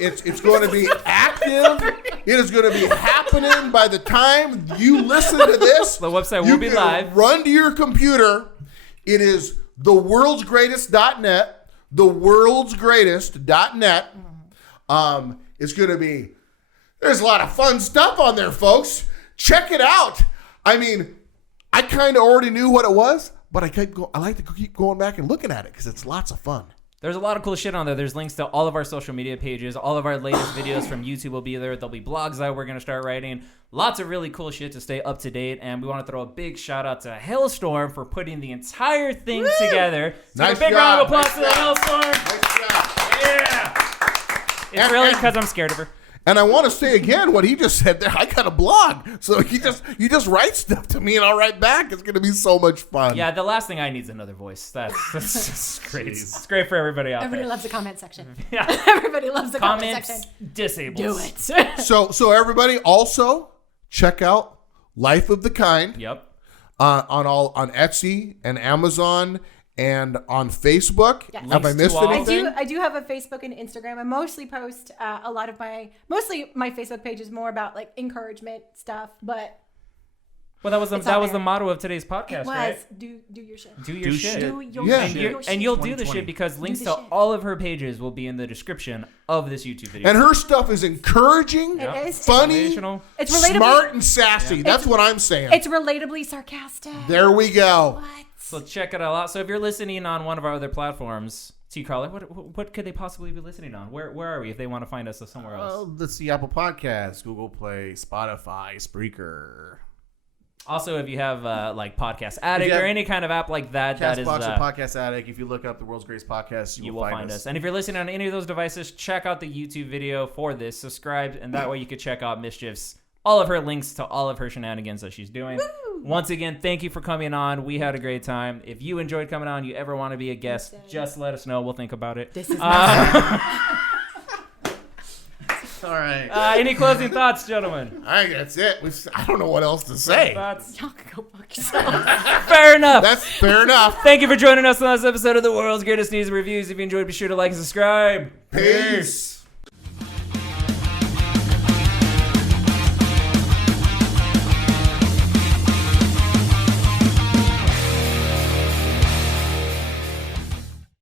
It's going to be active. It is going to be happening by the time you listen to this. The website will you be can live. Run to your computer. It is theworldsgreatest.net. Theworldsgreatest.net. It's going to be. There's a lot of fun stuff on there, folks. Check it out. I mean, I kind of already knew what it was, but I like to keep going back and looking at it because it's lots of fun. There's a lot of cool shit on there. There's links to all of our social media pages. All of our latest videos from YouTube will be there. There'll be blogs that we're going to start writing. Lots of really cool shit to stay up to date. And we want to throw a big shout out to Hailstorm for putting the entire thing together. So Nice a big job. round of applause Nice to the job. Hailstorm. Nice job. Yeah. It's really because I'm scared of her. And I want to say again what he just said there. I got a blog, so you just write stuff to me and I'll write back. It's going to be so much fun. Yeah, the last thing I need is another voice. That's just great. It's great for everybody out Everybody there. loves the comment section. Yeah. Everybody loves the comment Comments section. disabled. Do it. So everybody also check out Life of the Kind. Yep. On Etsy and Amazon and on Facebook. Yes. Have I Links to missed all. anything? I do have a Facebook and Instagram. I mostly post mostly my Facebook page is more about like encouragement stuff, but Well, that was It's the out there. motto of today's podcast, it was right? do your shit. Do your Do shit. shit. Do your Yeah. shit. And you'll do the 2020. shit because links the to shit. all of her pages will be in the description of this YouTube video. And her stuff is encouraging, It is. funny, Motivational. It's relatable. smart, and sassy. That's what I'm saying. It's relatably sarcastic. There we go. What? So check it out. So if you're listening on one of our other platforms, T. Carly, what could they possibly be listening on? Where are we if they want to find us somewhere else? Let's see, Apple Podcasts, Google Play, Spotify, Spreaker. Also, if you have like Podcast Addict you or have any kind of app like that, that is Castbox or Podcast Addict. If you look up the World's Greatest Podcast, you will find us. And if you're listening on any of those devices, check out the YouTube video for this. Subscribe, and that way you can check out Mischief's all of her links to all of her shenanigans that she's doing. Once again, thank you for coming on. We had a great time. If you enjoyed coming on, you ever want to be a guest, just let us know. We'll think about it. This is All right. Any closing thoughts, gentlemen? All right, that's it. I don't know what else to say. Thoughts? y'all can go fuck yourself. Fair enough. That's fair enough. Thank you for joining us on this episode of the World's Greatest News and Reviews. If you enjoyed, be sure to like and subscribe. Peace.